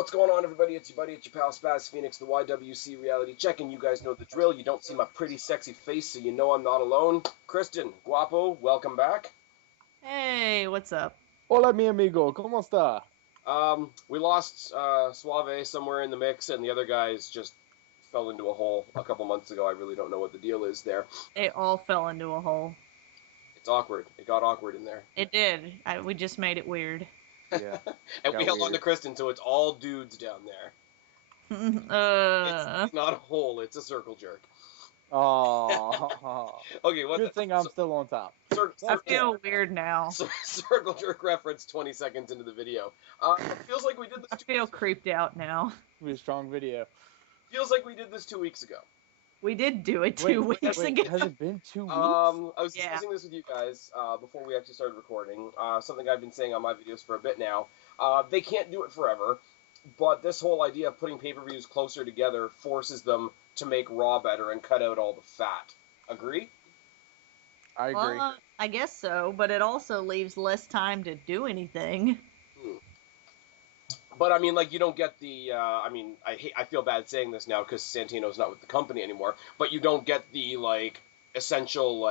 What's going on, everybody? It's your buddy, it's your pal Spaz Phoenix, the YWC Reality Check-In. You guys know the drill. You don't see my pretty, sexy face, so you know I'm not alone. Kristen, Guapo, welcome back. Hey, what's up? Hola, mi amigo. ¿Cómo está? We lost Suave somewhere in the mix, and the other guys just fell into a hole a couple months ago. I really don't know what the deal is there. It all fell into a hole. It's awkward. It got awkward in there. It did. We just made it weird. Yeah. And we held on to Kristen, so it's all dudes down there. It's not a hole, it's a circle jerk. Oh. Okay, Good thing I'm still on top. I feel weird now. Circle jerk reference 20 seconds into the video. It feels like we did this. I feel creeped out now. It'll be a strong video. Feels like we did this 2 weeks ago. We did do it two weeks ago. Has it been 2 weeks? I was discussing this with you guys before we actually started recording. Something I've been saying on my videos for a bit now. They can't do it forever, but this whole idea of putting pay-per-views closer together forces them to make Raw better and cut out all the fat. Agree? I agree. Well, I guess so, but it also leaves less time to do anything. But I mean, like, you don't get the. I feel bad saying this now because Santino's not with the company anymore. But you don't get the essential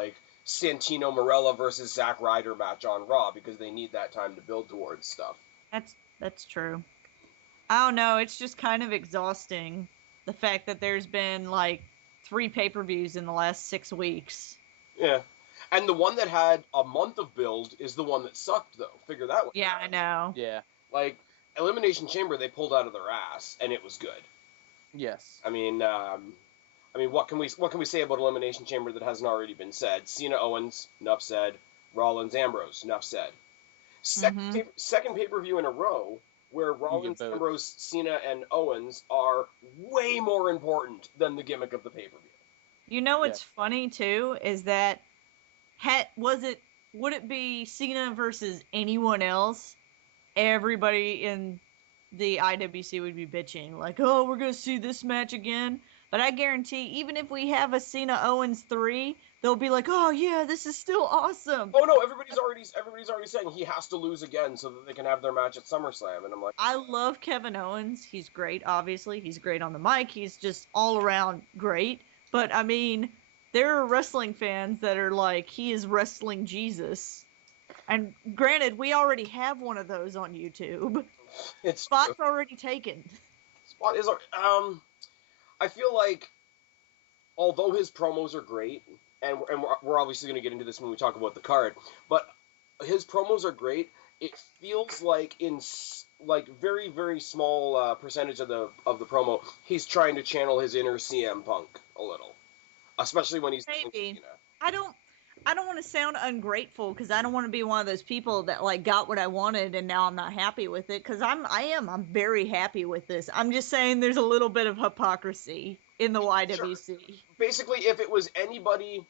Santino Marella versus Zack Ryder match on Raw because they need that time to build towards stuff. That's true. I don't know. It's just kind of exhausting the fact that there's been 3 pay-per-views in the last 6 weeks. Yeah, and the one that had a month of build is the one that sucked though. Figure that one. Yeah, I know. Yeah. Elimination Chamber, they pulled out of their ass, and it was good. Yes. I mean, what can we say about Elimination Chamber that hasn't already been said? Cena Owens, enough said. Rollins Ambrose, enough said. Second pay-per-view in a row where Rollins, Ambrose, Cena, and Owens are way more important than the gimmick of the pay-per-view. You know what's funny too is that would it be Cena versus anyone else? Everybody in the IWC would be bitching, oh, we're going to see this match again. But I guarantee, even if we have a Cena Owens 3, they'll be like, oh yeah, this is still awesome. Oh no, everybody's already saying he has to lose again so that they can have their match at SummerSlam. And I'm like, I love Kevin Owens. He's great, obviously. He's great on the mic. He's just all around great. But I mean, there are wrestling fans that are like, he is wrestling Jesus. And granted, we already have one of those on YouTube. Spot's already taken. Spot is. I feel like, although his promos are great, and we're obviously going to get into this when we talk about the card, but his promos are great. It feels like in very, very small percentage of the promo, he's trying to channel his inner CM Punk a little, especially when he's maybe. I don't want to sound ungrateful because I don't want to be one of those people that got what I wanted and now I'm not happy with it, because I'm very happy with this. I'm just saying there's a little bit of hypocrisy in the YWC. Sure. Basically, if it was anybody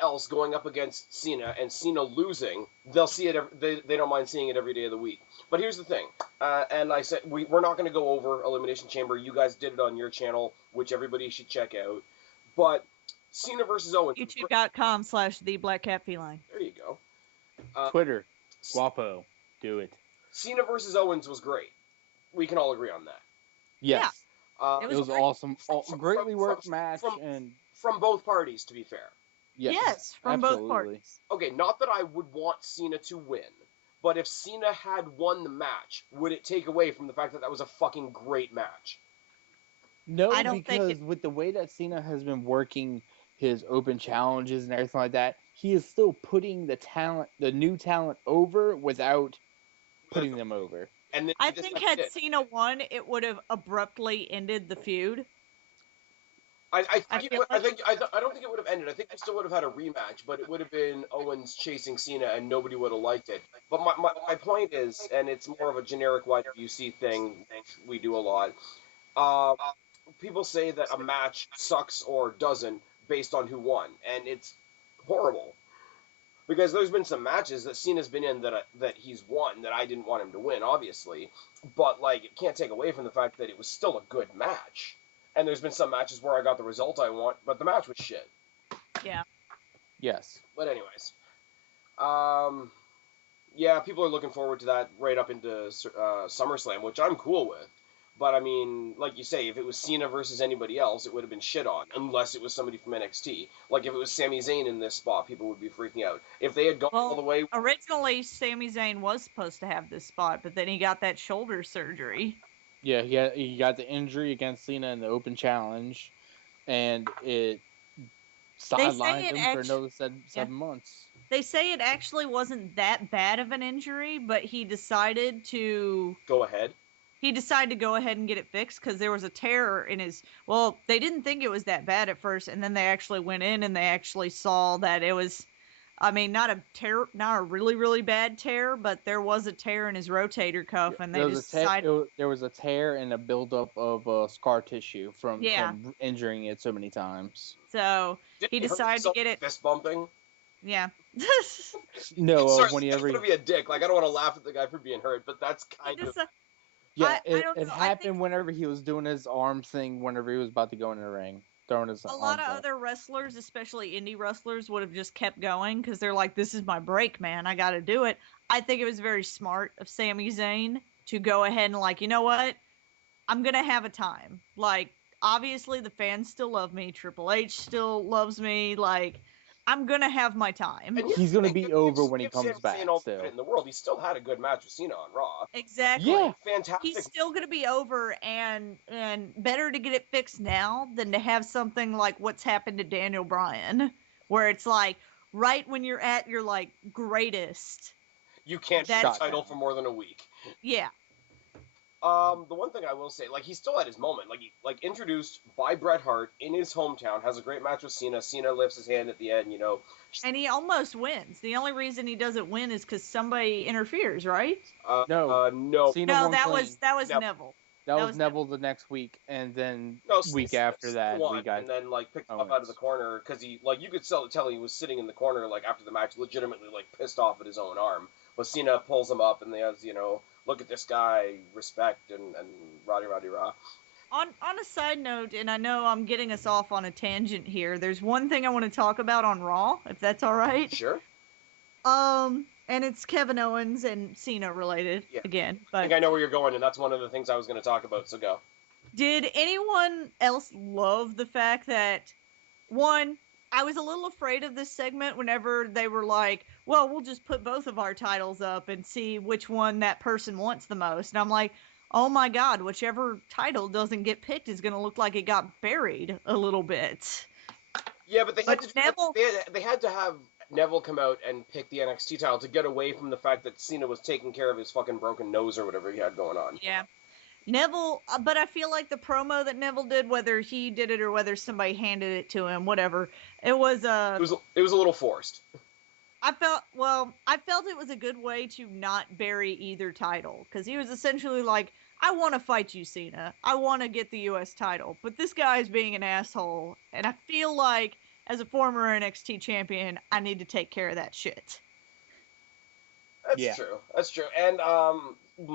else going up against Cena and Cena losing, they'll see it. They don't mind seeing it every day of the week. But here's the thing, and I said we're not going to go over Elimination Chamber. You guys did it on your channel, which everybody should check out. But Cena versus Owens. YouTube.com/TheBlackCatFeline. There you go. Twitter. Guapo. Do it. Cena versus Owens was great. We can all agree on that. Yes. Yeah. It was awesome. Greatly worked match. From both parties, to be fair. Yes, from both parties. Okay, not that I would want Cena to win, but if Cena had won the match, would it take away from the fact that was a fucking great match? No, because with the way that Cena has been working his open challenges and everything like that, he is still putting the new talent over without putting them over. And I think had Cena won, it would have abruptly ended the feud. I don't think it would have ended. I think we still would have had a rematch, but it would have been Owens chasing Cena, and nobody would have liked it. But my point is, and it's more of a generic YWC thing we do a lot. People say that a match sucks or doesn't based on who won, and it's horrible. Because there's been some matches that Cena's been in that he's won that I didn't want him to win, obviously. But it can't take away from the fact that it was still a good match. And there's been some matches where I got the result I want, but the match was shit. Yeah. Yes. But anyways, Yeah, people are looking forward to that right up into SummerSlam, which I'm cool with. But I mean, like you say, if it was Cena versus anybody else, it would have been shit on, unless it was somebody from NXT. Like if it was Sami Zayn in this spot, people would be freaking out. If they had gone all the way. Originally, Sami Zayn was supposed to have this spot, but then he got that shoulder surgery. Yeah, he got the injury against Cena in the Open Challenge, and it sidelined him for another 7 months. They say it actually wasn't that bad of an injury, but he decided to go ahead. He decided to go ahead and get it fixed because there was a tear in his. Well, they didn't think it was that bad at first, and then they actually went in and they actually saw that it was. I mean, not a really, really bad tear, but there was a tear in his rotator cuff, and they decided there was a tear and a buildup of scar tissue from injuring it so many times. So he decided to get it fist bumping. Yeah. No, sorry, whenever I'm gonna be a dick. Like I don't want to laugh at the guy for being hurt, but that's kind of. Yeah, it happened whenever he was doing his arm thing. Whenever he was about to go in the ring. A lot of other wrestlers, especially indie wrestlers, would have just kept going because they're like, this is my break, man. I got to do it. I think it was very smart of Sami Zayn to go ahead and like, you know what? I'm going to have a time. Like, obviously the fans still love me. Triple H still loves me. Like, I'm going to have my time. And he's going to be over when he comes back. All the in the world. He still had a good match with Cena on Raw. Exactly. Yeah. Fantastic. He's still going to be over, and better to get it fixed now than to have something like what's happened to Daniel Bryan, where it's like right when you're at your like greatest, you can't get a title for more than a week. Yeah. The one thing I will say, like, he's still at his moment. Like, introduced by Bret Hart in his hometown, has a great match with Cena. Cena lifts his hand at the end, you know. And he almost wins. The only reason he doesn't win is because somebody interferes, right? No. Cena that was Neville. That was Neville the next week, and then week after that, we got... And then, like, picked him up out of the corner, because he, like, you could tell he was sitting in the corner, like, after the match, legitimately, like, pissed off at his own arm. But Cena pulls him up, and they has, you know... Look at this guy, respect, and rah. On a side note, and I know I'm getting us off on a tangent here, there's one thing I want to talk about on Raw, if that's all right. Sure. And it's Kevin Owens and Cena related, again. But I think I know where you're going, and that's one of the things I was going to talk about, so go. Did anyone else love the fact that, one, I was a little afraid of this segment whenever they were like, well, we'll just put both of our titles up and see which one that person wants the most. And I'm like, oh my God, whichever title doesn't get picked is going to look like it got buried a little bit. Yeah, but they had to have Neville come out and pick the NXT title to get away from the fact that Cena was taking care of his fucking broken nose or whatever he had going on. Yeah. Neville, but I feel like the promo that Neville did, whether he did it or whether somebody handed it to him, whatever, it was a little forced. I felt it was a good way to not bury either title, because he was essentially like, I want to fight you, Cena. I want to get the U.S. title, but this guy's being an asshole, and I feel like, as a former NXT champion, I need to take care of that shit. That's true. And,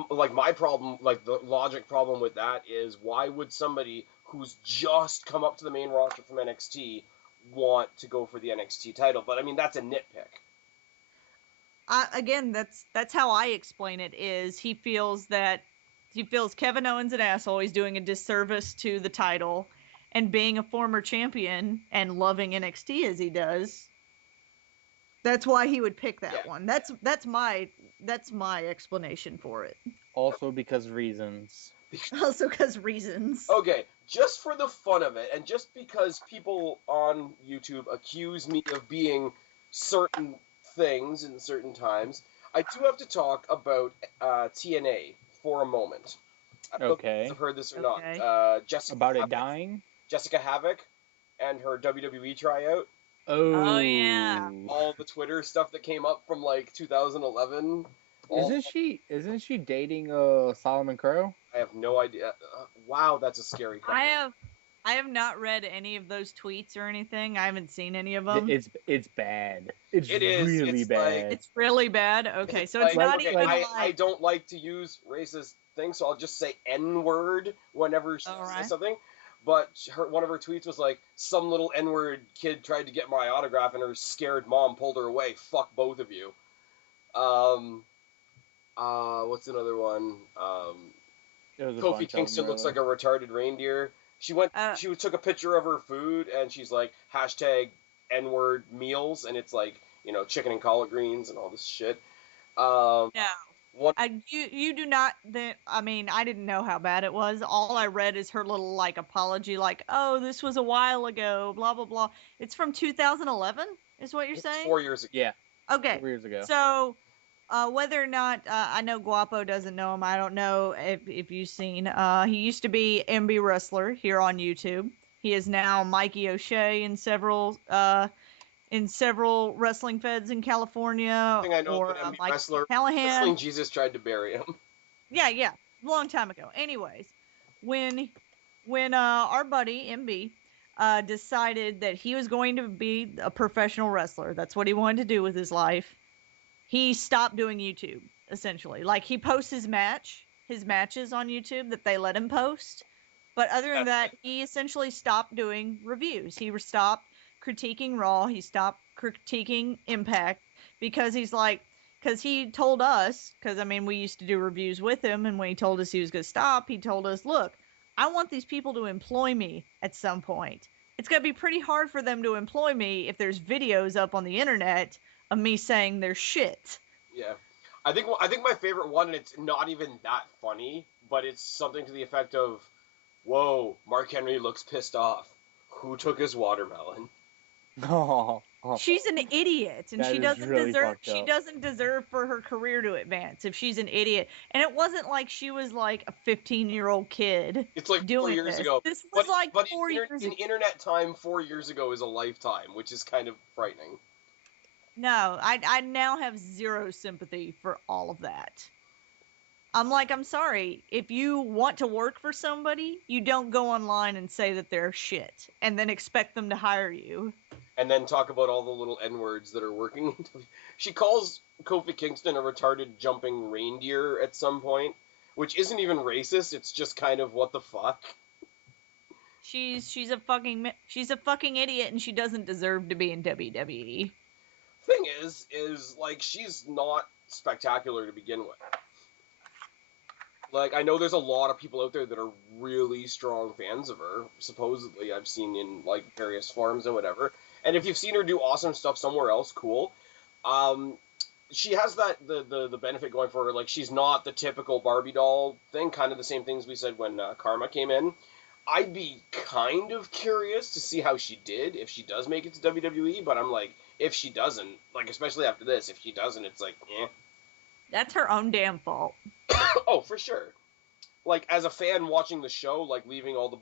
like, my problem, like, the logic problem with that is, why would somebody who's just come up to the main roster from NXT want to go for the NXT title? But, I mean, that's a nitpick. Again, that's how I explain it, is he feels Kevin Owens an asshole, he's doing a disservice to the title, and being a former champion and loving NXT as he does, that's why he would pick that one. That's my explanation for it. Also because reasons. Okay, just for the fun of it, and just because people on YouTube accuse me of being certain things in certain times, I do have to talk about TNA for a moment. I don't know if you've heard this or not. Jessica Havoc and her WWE tryout. Oh yeah. All the Twitter stuff that came up from like 2011. Isn't she dating Solomon Crow? I have no idea. Wow, that's a scary couple. I have not read any of those tweets or anything. I haven't seen any of them. It's bad. It's really bad. It's really bad. Okay, so it's not even. I don't like to use racist things, so I'll just say N-word whenever she says something. But one of her tweets was like, some little N-word kid tried to get my autograph and her scared mom pulled her away. Fuck both of you. What's another one? Kofi Kingston looks like a retarded reindeer. She took a picture of her food, and she's like, hashtag N-word meals, and it's like, chicken and collard greens and all this shit. No. You do not. I mean, I didn't know how bad it was. All I read is her little apology, oh, this was a while ago, blah blah blah. It's from 2011, is what you're saying? 4 years ago. Yeah. Okay. 4 years ago. So, whether or not I know Guapo doesn't know him, I don't know if you've seen. He used to be MB Wrestler here on YouTube. He is now Mikey O'Shea in several wrestling feds in California. I think I know, but MB Wrestler, Wrestling Jesus tried to bury him. Yeah, long time ago. Anyways, when our buddy MB decided that he was going to be a professional wrestler, that's what he wanted to do with his life, he stopped doing YouTube, essentially. He posts his matches on YouTube that they let him post, but other than that, he essentially stopped doing reviews. He stopped critiquing Raw, he stopped critiquing Impact, because he told us, we used to do reviews with him, and when he told us he was going to stop, he told us, look, I want these people to employ me at some point. It's going to be pretty hard for them to employ me if there's videos up on the internet of me saying their shit. Yeah. I think my favorite one, and it's not even that funny, but it's something to the effect of, whoa, Mark Henry looks pissed off. Who took his watermelon? She's an idiot, and she doesn't deserve for her career to advance if she's an idiot. And it wasn't like she was like a 15-year-old kid. It's like doing 4 years ago. This was but 4 years ago. In internet time, 4 years ago is a lifetime, which is kind of frightening. No, I now have zero sympathy for all of that. I'm sorry. If you want to work for somebody, you don't go online and say that they're shit and then expect them to hire you. And then talk about all the little N-words that are working. She calls Kofi Kingston a retarded jumping reindeer at some point, which isn't even racist. It's just kind of what the fuck. She's a fucking idiot, and she doesn't deserve to be in WWE. Thing is she's not spectacular to begin with. I know there's a lot of people out there that are really strong fans of her, supposedly. I've seen in, various forums and whatever. And if you've seen her do awesome stuff somewhere else, cool. She has the benefit going for her. She's not the typical Barbie doll thing, kind of the same things we said when Karma came in. I'd be kind of curious to see how she did if she does make it to WWE, but I'm if she doesn't, especially after this, if she doesn't, it's eh. That's her own damn fault. Oh, for sure. As a fan watching the show, leaving all the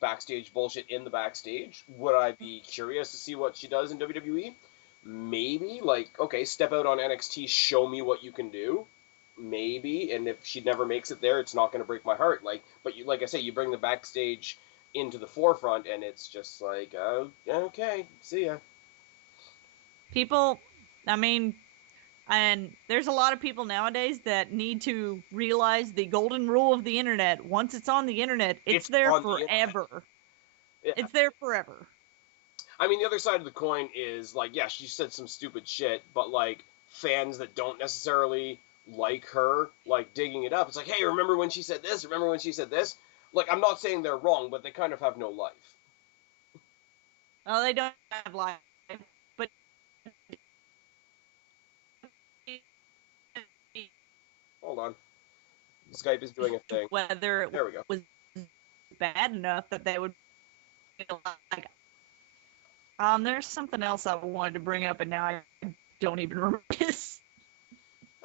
backstage bullshit in the backstage, would I be curious to see what she does in WWE? Maybe. Okay, step out on NXT, show me what you can do. Maybe. And if she never makes it there, it's not going to break my heart. But you, like I say, you bring the backstage into the forefront, and it's just oh, okay, see ya. People, and there's a lot of people nowadays that need to realize the golden rule of the internet. Once it's on the internet, it's there forever. Yeah. It's there forever. The other side of the coin is, yeah, she said some stupid shit, but, fans that don't necessarily like her, digging it up. It's hey, remember when she said this? Remember when she said this? I'm not saying they're wrong, but they kind of have no life. Oh, they don't have life. But hold on. Skype is doing a thing. Whether it was bad enough that they would feel there's something else I wanted to bring up, and now I don't even remember this.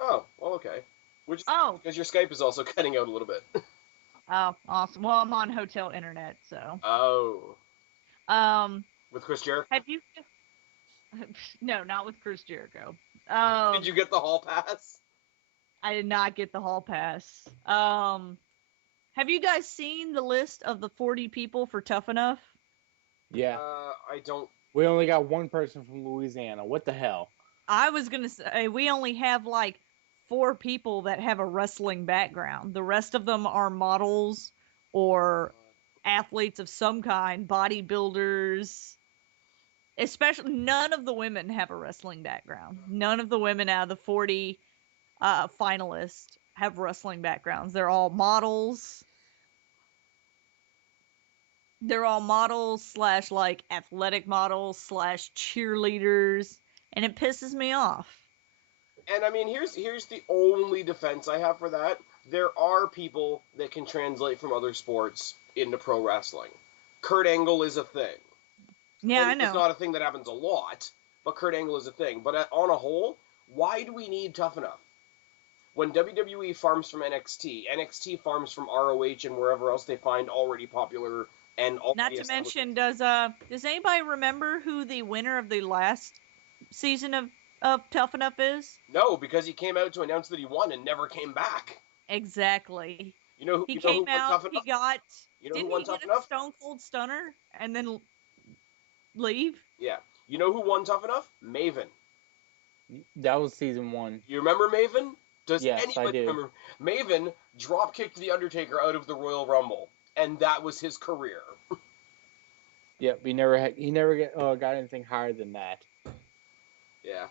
Oh, well, okay. Because your Skype is also cutting out a little bit. Oh, awesome. Well, I'm on hotel internet, so. Oh. With Chris Jericho? Have you? No, not with Chris Jericho. Did you get the hall pass? I did not get the hall pass. Have you guys seen the list of the 40 people for Tough Enough? Yeah. I don't. We only got one person from Louisiana. What the hell? I was going to say, we only have 4 people that have a wrestling background. The rest of them are models or athletes of some kind, bodybuilders. Especially, none of the women have a wrestling background. None of the women out of the 40 finalists have wrestling backgrounds. They're all models. They're all models / like athletic models / cheerleaders, and it pisses me off. And I mean, here's the only defense I have for that. There are people that can translate from other sports into pro wrestling. Kurt Angle is a thing. Yeah, and I know. It's not a thing that happens a lot, but Kurt Angle is a thing. But on a whole, why do we need Tough Enough? When WWE farms from NXT farms from ROH and wherever else they find already popular and already not to mention, does anybody remember who the winner of the last season of Tough Enough is? No, because he came out to announce that he won and never came back. Exactly. You know he who came won out. Tough Enough? He got. You know didn't who won he Tough get Enough? A Stone Cold Stunner and then leave? Yeah. You know who won Tough Enough? Maven. That was season 1. You remember Maven? Does yes, anybody remember? Maven drop kicked The Undertaker out of the Royal Rumble, and that was his career. Yep, he never got anything higher than that. Yeah.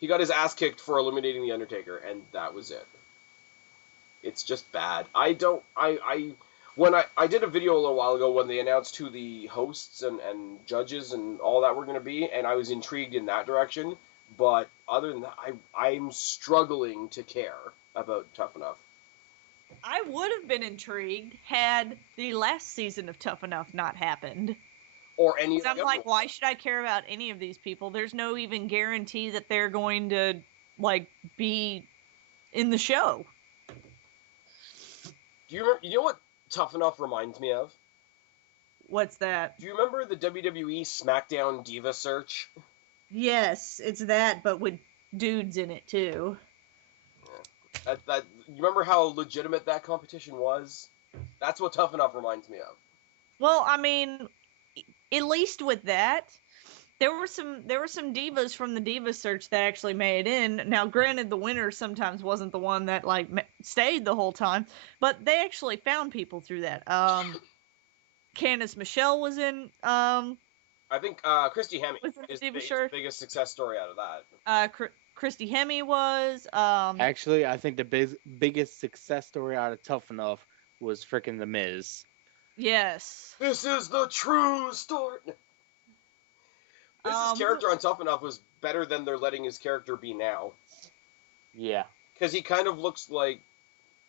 He got his ass kicked for eliminating The Undertaker, and that was it. It's just bad. I did a video a little while ago when they announced who the hosts and judges and all that were going to be, and I was intrigued in that direction. But other than that, I'm struggling to care about Tough Enough. I would have been intrigued had the last season of Tough Enough not happened. Or any of the I'm like, why should I care about any of these people? There's no even guarantee that they're going to, like, be in the show. Do you remember? You know what Tough Enough reminds me of? What's that? Do you remember the WWE SmackDown Diva Search? Yes, it's that, but with dudes in it too. You remember how legitimate that competition was? That's what Tough Enough reminds me of. Well, I mean, at least with that, there were some divas from the Diva Search that actually made it in. Now, granted, the winner sometimes wasn't the one that like stayed the whole time, but they actually found people through that. Candice Michelle was in. I think Christy Hemme is the biggest success story out of that. Christy Hemme was. Actually, I think the biggest success story out of Tough Enough was frickin' The Miz. Yes. This is the true story. Miz's character on Tough Enough was better than they're letting his character be now. Yeah. Because he kind of looks like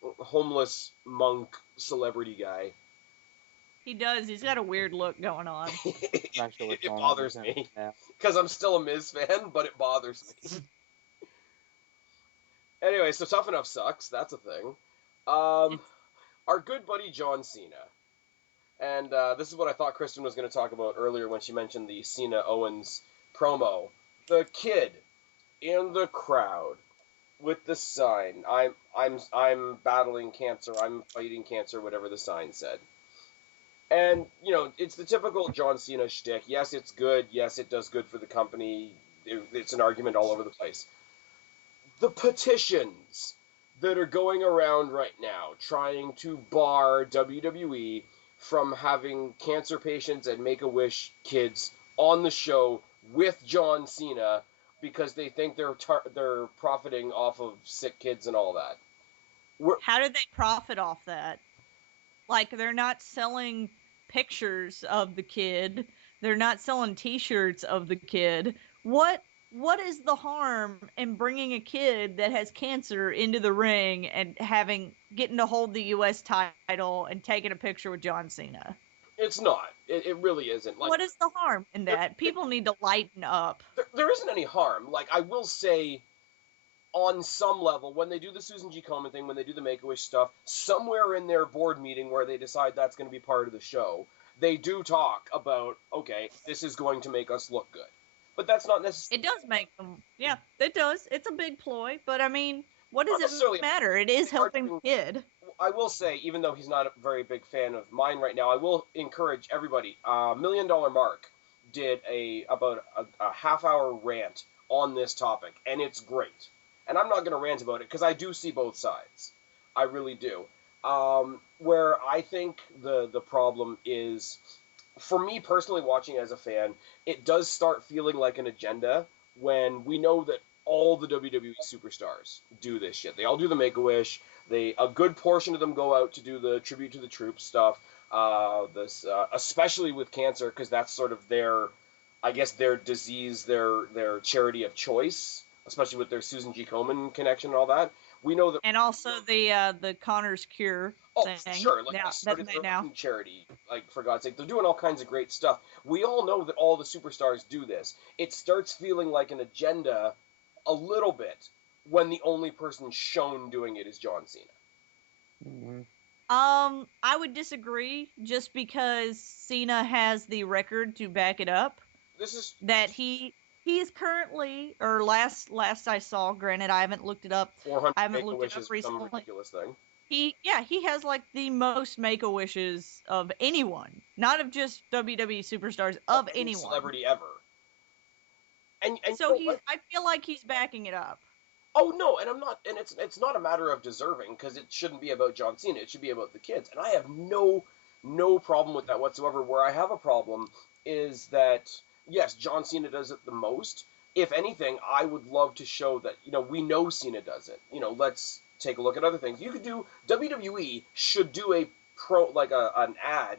a homeless monk celebrity guy. He does. He's got a weird look going on. It bothers me. Because I'm still a Miz fan, but it bothers me. Anyway, so Tough Enough sucks. That's a thing. Our good buddy John Cena. And this is what I thought Kristen was going to talk about earlier when she mentioned the Cena-Owens promo. The kid in the crowd with the sign. I'm battling cancer. I'm fighting cancer, whatever the sign said. And, you know, it's the typical John Cena shtick. Yes, it's good. Yes, it does good for the company. It's an argument all over the place. The petitions that are going around right now trying to bar WWE from having cancer patients and Make-A-Wish kids on the show with John Cena because they think they're profiting off of sick kids and all that. How did they profit off that? Like, they're not selling pictures of the kid. They're not selling T-shirts of the kid. What is the harm in bringing a kid that has cancer into the ring and getting to hold the U.S. title and taking a picture with John Cena? It's not. It really isn't. Like, what is the harm in that? People need to lighten up. There isn't any harm. Like, I will say, on some level, when they do the Susan G. Komen thing, when they do the Make-A-Wish stuff, somewhere in their board meeting where they decide that's going to be part of the show, they do talk about, okay, this is going to make us look good. But that's not necessarily... It does make them... Yeah, it does. It's a big ploy, but I mean, what does it matter? It is helping the kid. I will say, even though he's not a very big fan of mine right now, I will encourage everybody. $1 Million Mark did about a half-hour rant on this topic, and it's great. And I'm not going to rant about it, because I do see both sides. I really do. Where I think the problem is, for me personally, watching as a fan, it does start feeling like an agenda when we know that all the WWE superstars do this shit. They all do the Make-A-Wish. A good portion of them go out to do the tribute to the troops stuff. Especially with cancer, because that's sort of their disease, their charity of choice, especially with their Susan G. Komen connection and all that. We know that, and also the Connor's Cure. oh, thing. sure, like, yeah, they started their own charity, like, for God's sake. They're doing all kinds of great stuff. We all know that all the superstars do this. It starts feeling like an agenda a little bit when the only person shown doing it is John Cena. Mm-hmm. I would disagree, just because Cena has the record to back it up. This is that he is currently, or last I saw, granted I haven't looked it up. 400 I haven't looked it up recently. Some recently. ridiculous thing. He has like the most Make-A-Wishes of anyone, not of just WWE superstars, of anyone, celebrity ever. And so I feel like he's backing it up. Oh no, and I'm not, and it's not a matter of deserving, because it shouldn't be about John Cena. It should be about the kids, and I have no problem with that whatsoever. Where I have a problem is that, yes, John Cena does it the most. If anything, I would love to show that, we know Cena does it. Let's take a look at other things. You could do, WWE should do an ad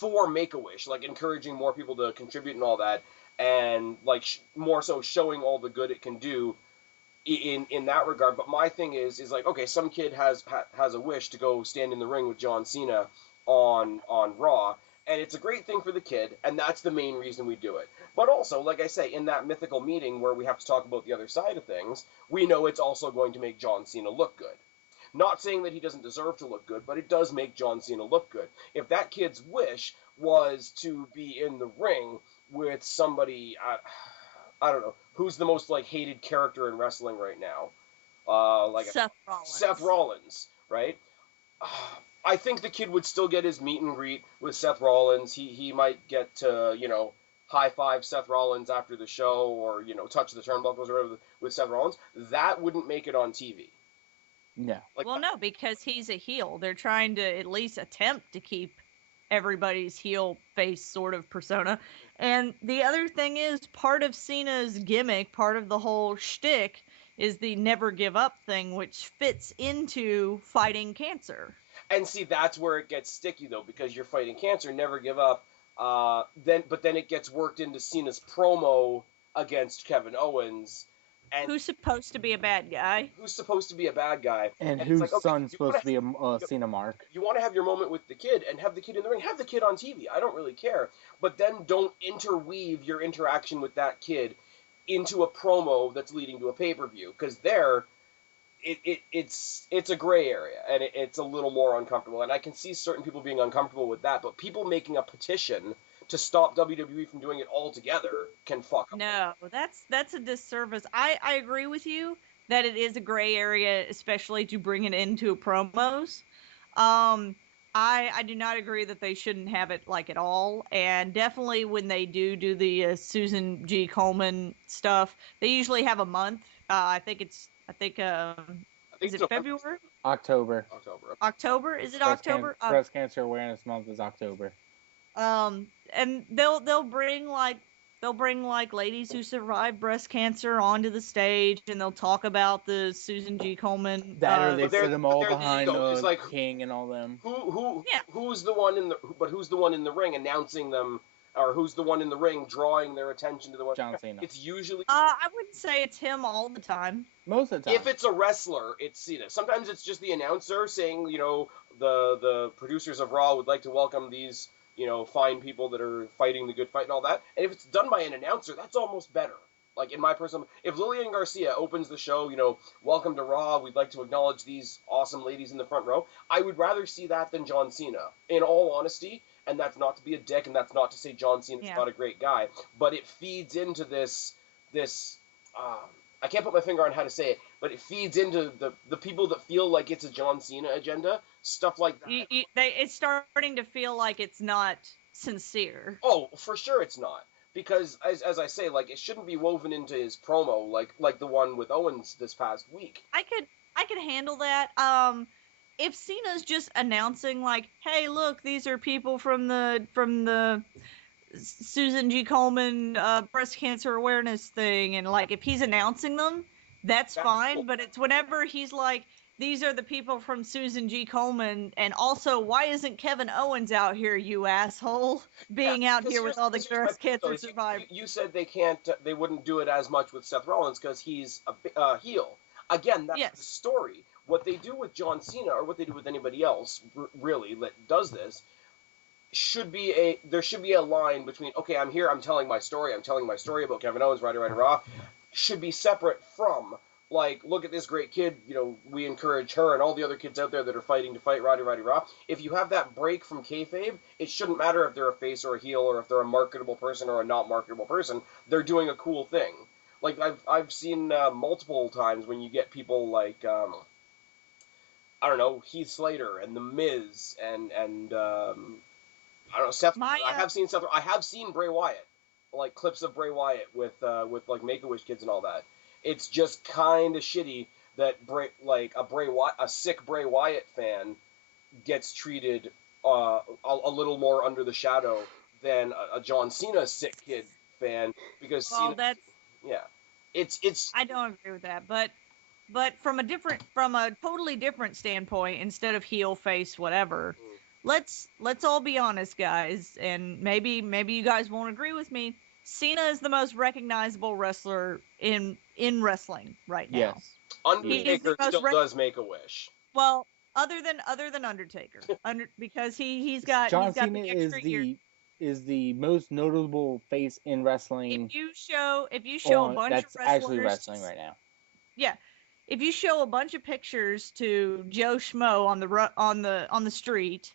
for Make-A-Wish, like encouraging more people to contribute and all that, and like more so showing all the good it can do in that regard. But my thing is like, okay, some kid has a wish to go stand in the ring with John Cena on Raw, and it's a great thing for the kid, and that's the main reason we do it. But also, like I say, in that mythical meeting where we have to talk about the other side of things, we know it's also going to make John Cena look good. Not saying that he doesn't deserve to look good, but it does make John Cena look good. If that kid's wish was to be in the ring with somebody, I don't know, who's the most, like, hated character in wrestling right now? Seth Rollins. Seth Rollins, right? I think the kid would still get his meet and greet with Seth Rollins. He might get to, high five Seth Rollins after the show, or, touch the turnbuckles or whatever with Seth Rollins. That wouldn't make it on TV. No. No, because he's a heel. They're trying to at least attempt to keep everybody's heel face sort of persona. And the other thing is, part of Cena's gimmick, part of the whole shtick, is the never give up thing, which fits into fighting cancer. And see, that's where it gets sticky, though, because you're fighting cancer, never give up. But then it gets worked into Cena's promo against Kevin Owens. And who's supposed to be a bad guy? And whose son's supposed to be a Cena mark. You want to have your moment with the kid and have the kid in the ring. Have the kid on TV. I don't really care. But then don't interweave your interaction with that kid into a promo that's leading to a pay-per-view. Because there, it's a gray area. And it's a little more uncomfortable. And I can see certain people being uncomfortable with that. But people making a petition to stop WWE from doing it altogether can fuck up. No, that's a disservice. I agree with you that it is a gray area, especially to bring it into promos. I do not agree that they shouldn't have it like at all. And definitely when they do the Susan G. Komen stuff, they usually have a month. I think is it February? October. October? Is it October? Breast Cancer Awareness Month is October. And they'll bring like ladies who survived breast cancer onto the stage, and they'll talk about the Susan G. Komen. Or they sit them all behind like, King and all them. Who's the one in the ring announcing them, or who's the one in the ring drawing their attention to the one? John Cena. It's usually. I wouldn't say it's him all the time. Most of the time. If it's a wrestler, it's Cena. Sometimes it's just the announcer saying, the producers of Raw would like to welcome these, fine people that are fighting the good fight and all that. And if it's done by an announcer, that's almost better. Like, in my personal... If Lillian Garcia opens the show, welcome to Raw, we'd like to acknowledge these awesome ladies in the front row, I would rather see that than John Cena, in all honesty. And that's not to be a dick, and that's not to say John Cena's not a great guy. But it feeds into this I can't put my finger on how to say it, but it feeds into the people that feel like it's a John Cena agenda, stuff like that. It's starting to feel like it's not sincere. Oh, for sure it's not. Because, as I say, like, it shouldn't be woven into his promo, like the one with Owens this past week. I could handle that. If Cena's just announcing, like, hey, look, these are people from the Susan G. Komen breast cancer awareness thing, and, like, if he's announcing them, That's fine, cool. But it's whenever he's like, these are the people from Susan G. Komen, and also, why isn't Kevin Owens out here, you asshole? Being out here with all the breast cancer survivors. You said they wouldn't do it as much with Seth Rollins because he's a heel. Again, that's the story. What they do with John Cena, or what they do with anybody else, really, that does this, there should be a line between, okay, I'm here, I'm telling my story about Kevin Owens, Roddy Raw, should be separate from, like, look at this great kid, we encourage her and all the other kids out there that are fighting to fight Roddy Raw. If you have that break from kayfabe, it shouldn't matter if they're a face or a heel, or if they're a marketable person or a not marketable person. They're doing a cool thing. Like, I've seen multiple times when you get people like, I don't know, Heath Slater and The Miz and I don't know, Seth. I have seen Seth. I have seen Bray Wyatt, like clips of Bray Wyatt with like Make-A-Wish kids and all that. It's just kind of shitty that a sick Bray Wyatt fan gets treated a little more under the shadow than a John Cena sick kid fan, because Cena, it's. I don't agree with that, but from a totally different standpoint, instead of heel, face, whatever. Let's all be honest, guys, and maybe you guys won't agree with me. Cena is the most recognizable wrestler in wrestling right now. Yes. Undertaker still does Make-A-Wish. Well, other than Undertaker, because he's got John he's got Cena the extra year. is the most notable face in wrestling. If you show a bunch of wrestlers, that's actually wrestling right now. Yeah. If you show a bunch of pictures to Joe Schmo on the street,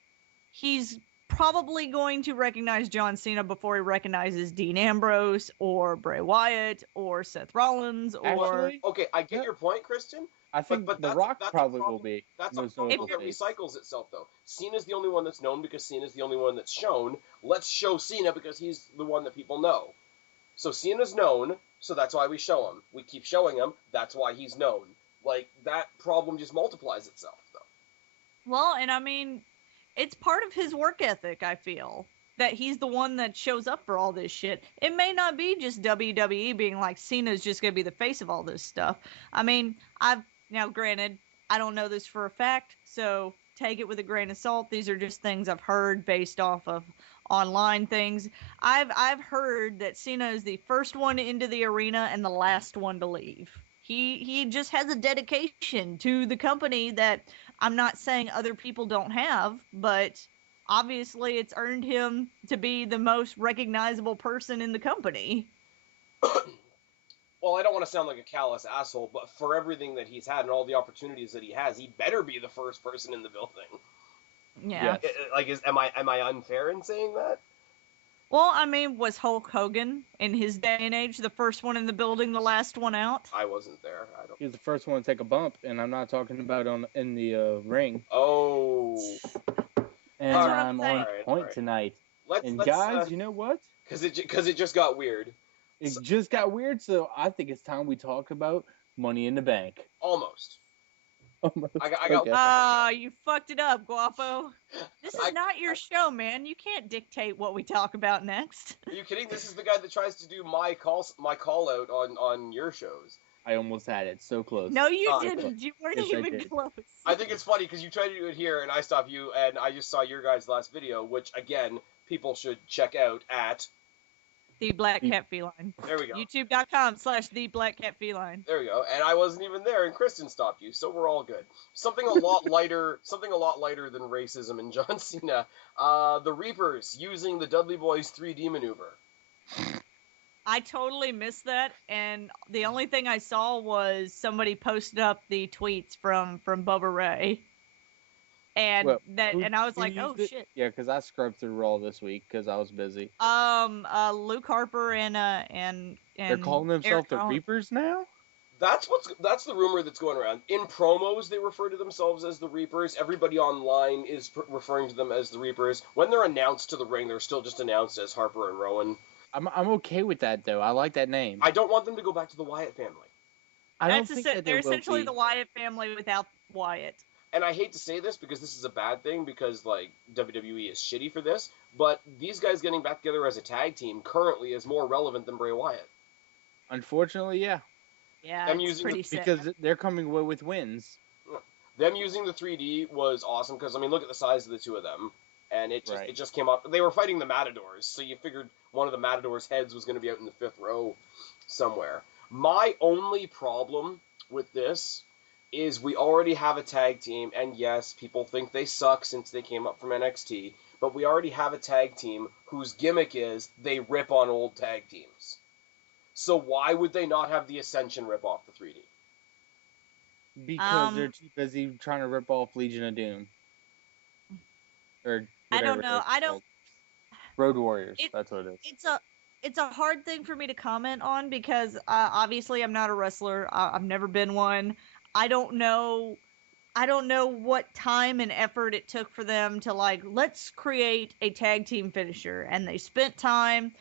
he's probably going to recognize John Cena before he recognizes Dean Ambrose or Bray Wyatt or Seth Rollins or. Actually, okay, I get your point, Kristen. I think The Rock probably will be. That's a problem that recycles itself, though. Cena's the only one that's known because Cena's the only one that's shown. Let's show Cena because he's the one that people know. So Cena's known, so that's why we show him. We keep showing him, that's why he's known. Like, that problem just multiplies itself, though. Well, and I mean, it's part of his work ethic, I feel, that he's the one that shows up for all this shit. It may not be just WWE being like, Cena's just going to be the face of all this stuff. I mean, now granted, I don't know this for a fact, so take it with a grain of salt. These are just things I've heard based off of online things. I've heard that Cena is the first one into the arena and the last one to leave. He just has a dedication to the company that I'm not saying other people don't have, but obviously it's earned him to be the most recognizable person in the company. Well, I don't want to sound like a callous asshole, but for everything that he's had and all the opportunities that he has, he better be the first person in the building. Yeah. Am I unfair in saying that? Well, I mean, was Hulk Hogan in his day and age the first one in the building, the last one out? I wasn't there. He was the first one to take a bump, and I'm not talking about in the ring. Oh. And I'm on point tonight. Guys, you know what? Because it just got weird. It just got weird, so I think it's time we talk about Money in the Bank. Almost. I got you fucked it up, Guapo. This is not your show, man. You can't dictate what we talk about next. Are you kidding? This is the guy that tries to do my call out on your shows. I almost had it. So close. No, you didn't. You weren't even close. I think it's funny because you tried to do it here and I stopped you, and I just saw your guys' last video, which, again, people should check out at The Black Cat Feline. There we go. YouTube.com/The Black Cat Feline. There we go. And I wasn't even there, and Kristen stopped you, so we're all good. Something a lot lighter than racism and John Cena. The Reapers using the Dudley Boyz 3D maneuver. I totally missed that, and the only thing I saw was somebody posted up the tweets from Bubba Ray. And I was like, oh shit. Yeah, because I scrubbed through Raw this week because I was busy. Luke Harper and they're calling themselves the Reapers now? That's the rumor that's going around. In promos, they refer to themselves as the Reapers. Everybody online is referring to them as the Reapers. When they're announced to the ring, they're still just announced as Harper and Rowan. I'm okay with that, though. I like that name. I don't want them to go back to the Wyatt family. They're essentially the Wyatt family without Wyatt. And I hate to say this because this is a bad thing because, like, WWE is shitty for this, but these guys getting back together as a tag team currently is more relevant than Bray Wyatt. Unfortunately, yeah. Yeah, it's pretty sad. Because they're coming away with wins. Them using the 3D was awesome because, I mean, look at the size of the two of them. And it just came up. They were fighting the Matadors, so you figured one of the Matadors' heads was going to be out in the 5th row somewhere. My only problem with this is we already have a tag team, and yes, people think they suck since they came up from NXT, but we already have a tag team whose gimmick is they rip on old tag teams. So why would they not have the Ascension rip off the 3D? Because they're too busy trying to rip off Legion of Doom. Or whatever. I don't know. Road Warriors. That's what it is. It's a hard thing for me to comment on because obviously I'm not a wrestler. I've never been one. I don't know what time and effort it took for them to let's create a tag team finisher, and they spent time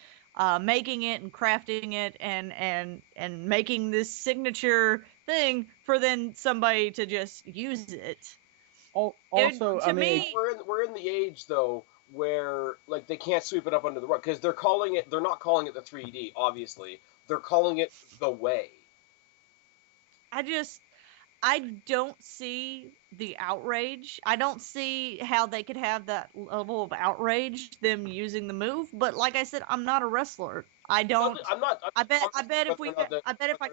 making it and crafting it and making this signature thing for then somebody to just use it. Also, to me, we're in the age though where they can't sweep it up under the rug because they're not calling it the 3D, obviously. They're calling it the way. I don't see the outrage. I don't see how they could have that level of outrage them using the move. But like I said, I'm not a wrestler. I bet if I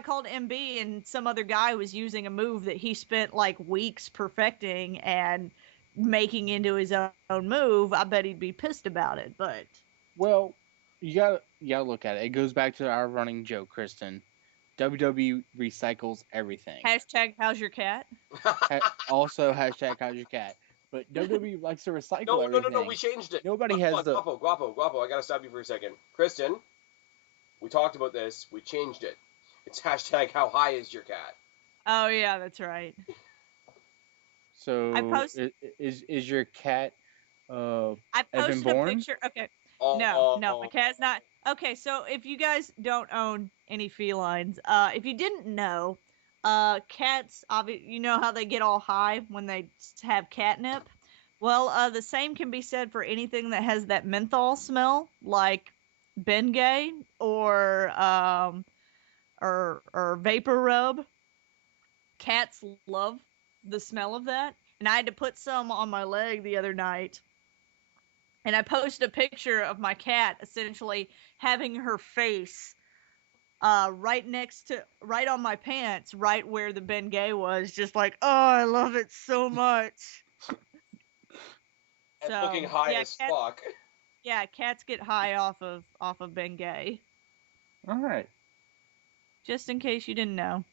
called MB and some other guy was using a move that he spent weeks perfecting and making into his own move, I bet he'd be pissed about it. But you gotta look at it. It goes back to our running joke, Kristen. WWE recycles everything. # how's your cat? Also # how's your cat. But WWE likes to recycle everything. No, we changed it. Nobody has the... Guapo, I gotta stop you for a second. Kristen, we talked about this. We changed it. It's # how high is your cat? Oh, yeah, that's right. So, is your cat I posted a picture. Okay. No, my cat's not. Okay, so if you guys don't own any felines, if you didn't know, cats, you know how they get all high when they have catnip? Well, the same can be said for anything that has that menthol smell, like Bengay or Vapor Rub. Cats love the smell of that, and I had to put some on my leg the other night. And I posted a picture of my cat essentially having her face right on my pants, right where the Bengay was, just oh, I love it so much. And looking high as fuck. Yeah, cats get high off of Bengay. All right. Just in case you didn't know.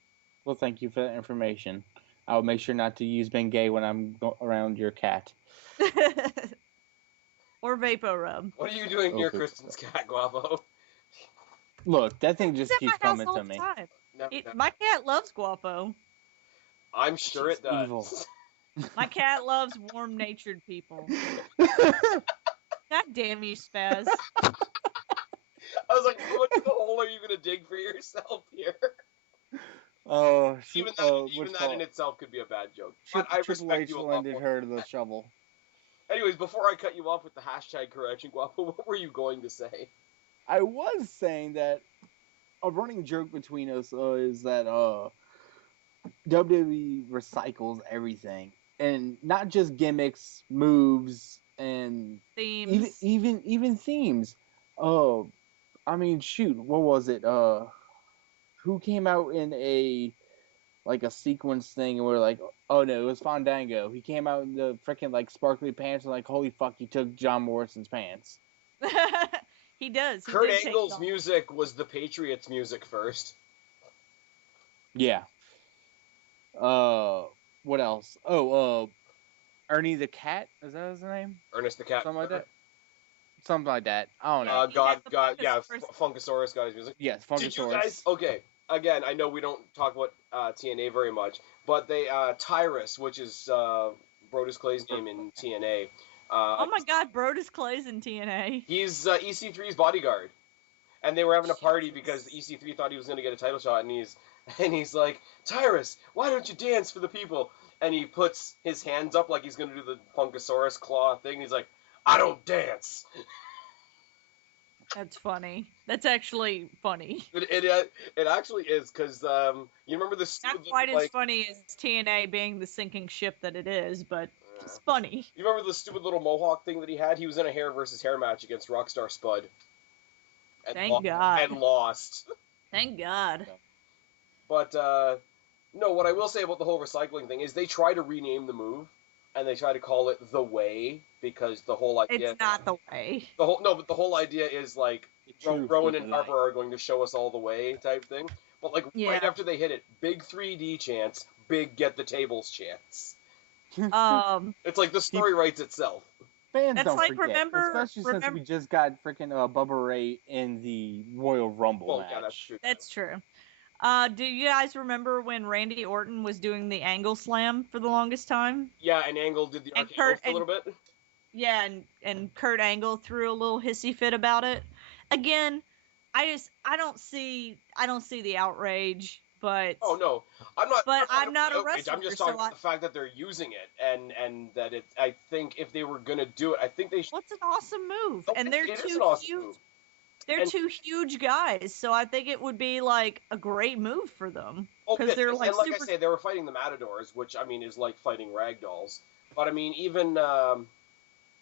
Well, thank you for that information. I'll make sure not to use Bengay when I'm around your cat. Or Vapor Rub. What are you doing near Kristen's cat, Guapo? Look, that thing just keeps coming to me. No. My cat loves Guapo. I'm sure it does. Evil. My cat loves warm-natured people. God damn you, Spaz. I was like, what hole are you going to dig for yourself here? Oh, even that in itself could be a bad joke. But I respect you a lot. Lended her the shovel. Anyways, before I cut you off with the # correction, Guapo, what were you going to say? I was saying that a running joke between us is that WWE recycles everything, and not just gimmicks, moves, and themes. Even themes. Oh, I mean, shoot, what was it? Who came out in a sequence thing, and we're like, oh no, it was Fandango. He came out in the freaking sparkly pants, and holy fuck, he took John Morrison's pants. He does. Kurt Angle's music was the Patriots' music first. Yeah. What else? Oh, Ernie the Cat. Is that his name? Ernest the Cat. Something like that. Something like that. I don't know. Funkasaurus got his music. Yes, Funkasaurus. Did you guys? Okay. Again, I know we don't talk about TNA very much, but they Tyrus, which is Brodus Clay's name in TNA. Oh my God, Brodus Clay's in TNA. He's EC3's bodyguard, and they were having a party because EC3 thought he was going to get a title shot, and he's like, Tyrus, why don't you dance for the people? And he puts his hands up like he's going to do the Funkasaurus claw thing. He's like, I don't dance. That's funny. That's actually funny. It actually is, because you remember the not quite as funny as TNA being the sinking ship that it is, but it's funny. You remember the stupid little mohawk thing that he had? He was in a hair versus hair match against Rockstar Spud. Thank God. And lost. Thank God. But no, what I will say about the whole recycling thing is they try to rename the move, and they try to call it the Way, because the whole idea... It's not the Way. But the whole idea is, like, Rowan and Harper are going to show us all the way type thing. But, like, right after they hit it, big 3D chance, big get the tables chance. It's like the story writes itself. Fans don't forget, especially since we just got freaking Bubba Ray in the Royal Rumble match. Yeah, that's true. That's true. Do you guys remember when Randy Orton was doing the Angle Slam for the longest time? Yeah, and Angle did the RKO for a little bit. Yeah, and Kurt Angle threw a little hissy fit about it. Again, I don't see the outrage, but oh no, I'm not a wrestler. I'm just talking about the fact that they're using it, and that it. I think if they were gonna do it, I think they should. What's an awesome move? Oh, and they're two huge. They're two huge guys, so I think it would be like a great move for them because they're like. And like I say, they were fighting the Matadors, which I mean is like fighting ragdolls. But I mean, even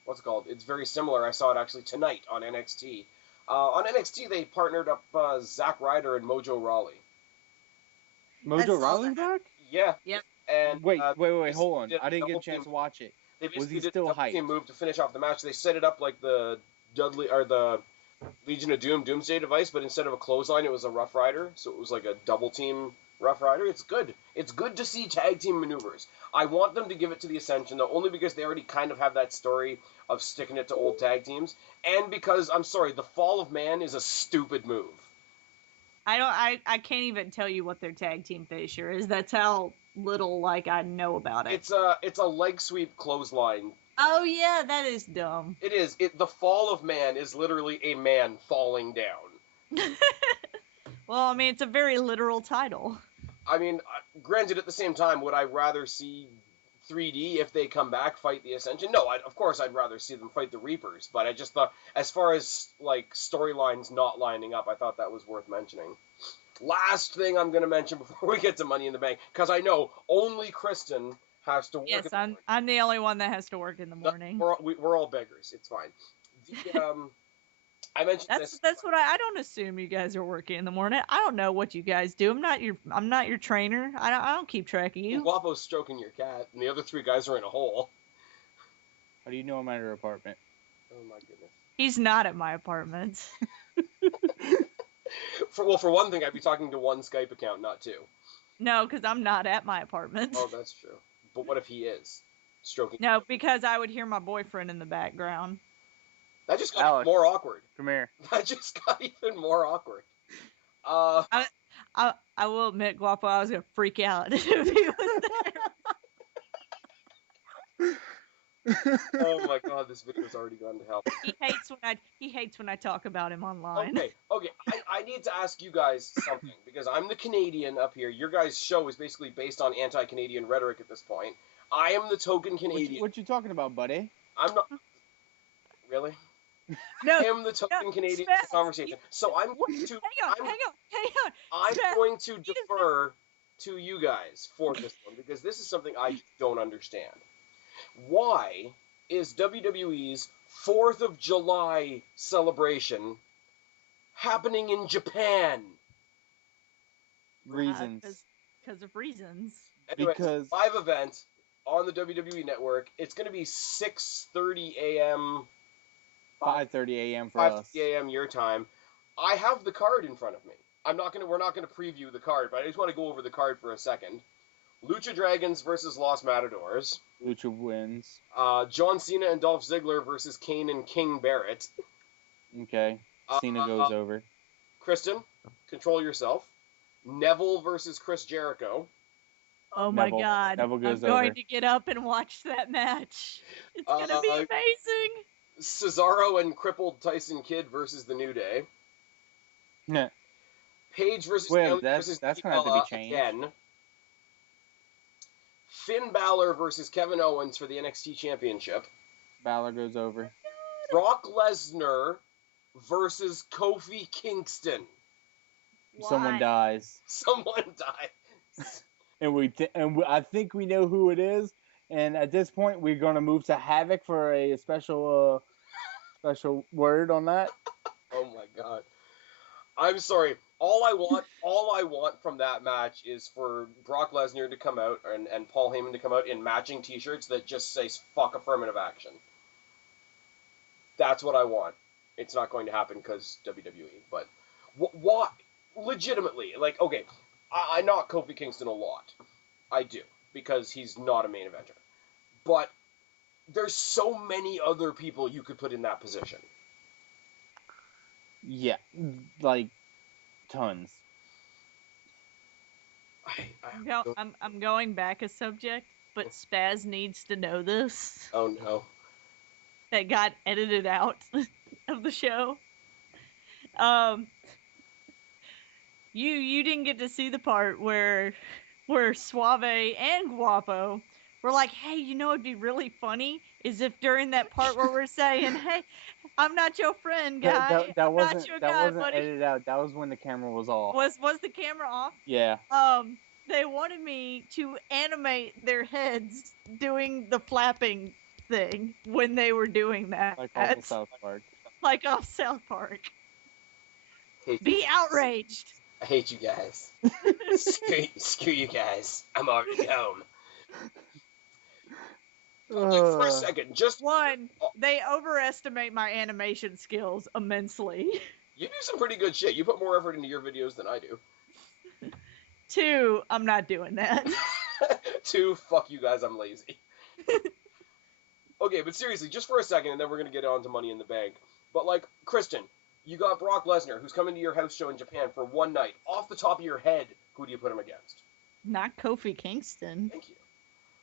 what's it called? It's very similar. I saw it actually tonight on NXT. On NXT, they partnered up Zack Ryder and Mojo Rawley. Mojo Rawley back? Yeah. Yep. And wait, hold on. I didn't get a chance to watch it. Was he still hyped? They move to finish off the match. They set it up like the Dudley or the Legion of Doom Doomsday device, but instead of a clothesline, it was a Rough Rider. So it was like a double team Rough Rider. It's good. It's good to see tag team maneuvers. I want them to give it to the Ascension, though, only because they already kind of have that story of sticking it to old tag teams, and because, I'm sorry, the Fall of Man is a stupid move. I can't even tell you what their tag team finisher is. That's how little, like, I know about it. It's a leg sweep clothesline. Oh, yeah, that is dumb. It is. The Fall of Man is literally a man falling down. Well, I mean, it's a very literal title. I mean, granted, at the same time, would I rather see 3D if they come back fight the Ascension? No, of course I'd rather see them fight the Reapers, but I just thought, as far as, like, storylines not lining up, I thought that was worth mentioning. Last thing I'm going to mention before we get to Money in the Bank, because I know only Kristen has to work. Yes, I'm the only one that has to work in the morning. We're all beggars. It's fine. I mentioned this. That's what I don't assume you guys are working in the morning. I don't know what you guys do. I'm not your trainer. I don't keep track of you. Guapo's stroking your cat, and the other three guys are in a hole. How do you know I'm at her apartment? Oh my goodness. He's not at my apartment. For one thing, I'd be talking to one Skype account, not two. No, because I'm not at my apartment. Oh, that's true. But what if he is stroking? No, because I would hear my boyfriend in the background. That just got more awkward. Come here. That just got even more awkward. I will admit, Guapo, I was gonna freak out if he was there. Oh my god, this video's already gone to hell. He hates when I talk about him online. Okay. I need to ask you guys something, because I'm the Canadian up here. Your guys' show is basically based on anti-Canadian rhetoric at this point. I am the token Canadian. What you talking about, buddy? I'm not. Really? No, I am the token Canadian Spaz, conversation. So I'm going to. Hang on. I'm going to defer to you guys for this one, because this is something I don't understand. Why is WWE's 4th of July celebration happening in Japan? Reasons. Because of reasons. Anyway, because live event on the WWE network. It's going to be 6:30 a.m. 5:30 a.m. for us. 5:30 a.m. your time. I have the card in front of me. We're not gonna preview the card, but I just want to go over the card for a second. Lucha Dragons versus Los Matadors. Lucha wins. John Cena and Dolph Ziggler versus Kane and King Barrett. Okay. Cena goes over. Kristen, control yourself. Neville versus Chris Jericho. Oh my god. Neville goes I'm going to get up and watch that match. It's gonna be amazing. Cesaro and crippled Tyson Kidd versus the New Day. Yeah. Paige versus Naomi versus that's gonna have to be changed. Again. Finn Balor versus Kevin Owens for the NXT Championship. Balor goes over. Brock Lesnar versus Kofi Kingston. Why? Someone dies. Someone dies. And I think we know who it is. And at this point, we're gonna move to Havoc for a special word on that. Oh my god. I'm sorry. All I want from that match is for Brock Lesnar to come out and Paul Heyman to come out in matching T-shirts that just say "fuck affirmative action." That's what I want. It's not going to happen because WWE. But why? Legitimately, like, okay, I knock Kofi Kingston a lot. I do, because he's not a main eventer. But there's so many other people you could put in that position. Yeah, like tons. I'm going back a subject, but Spaz needs to know this. Oh no. That got edited out of the show. You didn't get to see the part where Suave and Guapo were like, hey, you know it'd be really funny is if during that part where we're saying, hey, I'm not your friend, guy. That wasn't not your guy, buddy. edited out. That was when the camera was off. Was the camera off? Yeah. They wanted me to animate their heads doing the flapping thing when they were doing that. Like off of South Park. Like off South Park. Be outraged. I hate you guys. Screw you guys. I'm already home. For a second, just one, they overestimate my animation skills immensely. You do some pretty good shit. You put more effort into your videos than I do. 2, I'm not doing that. 2, fuck you guys, I'm lazy. Okay, but seriously, just for a second, and then we're gonna get on to Money in the Bank. But like, Kristen, you got Brock Lesnar, who's coming to your house show in Japan for one night. Off the top of your head, who do you put him against? Not Kofi Kingston. Thank you.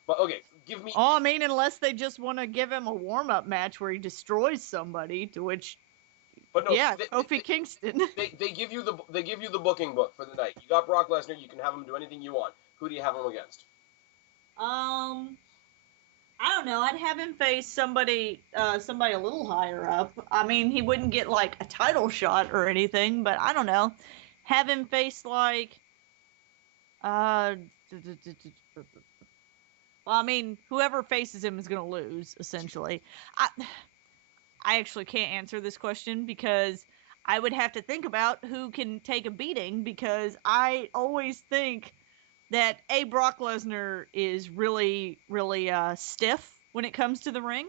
But okay, give me... Oh, I mean, unless they just want to give him a warm-up match where he destroys somebody, to which... But no, yeah, Kofi Kingston. They give you the booking book for the night. You got Brock Lesnar, you can have him do anything you want. Who do you have him against? I don't know. I'd have him face somebody a little higher up. I mean, he wouldn't get like a title shot or anything, but I don't know. Have him face like, well, I mean, whoever faces him is gonna lose essentially. I actually can't answer this question because I would have to think about who can take a beating, because I always think that Brock Lesnar is really, really stiff when it comes to the ring.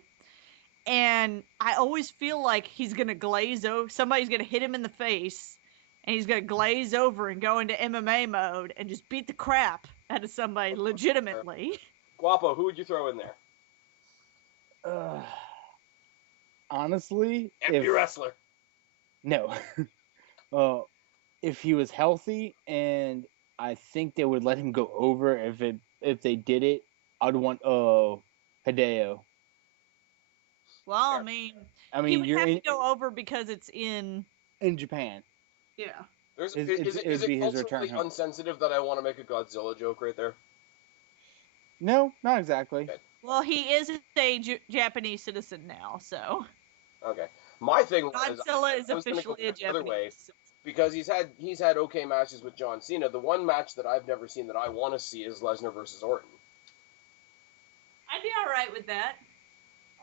And I always feel like he's going to glaze over. Somebody's going to hit him in the face, and he's going to glaze over and go into MMA mode and just beat the crap out of somebody legitimately. Guapo, who would you throw in there? Honestly, Empty wrestler. No. If he was healthy, and I think they would let him go over if they did it, I'd want Hideo. Well, I mean he would have to go over because it's in Japan. Yeah. Is it culturally unsensitive that I want to make a Godzilla joke right there? No, not exactly. Okay. Well, he is a Japanese citizen now, so. Okay. My thing was Godzilla is officially a Japanese. Because he's had okay matches with John Cena. The one match that I've never seen that I want to see is Lesnar versus Orton. I'd be all right with that.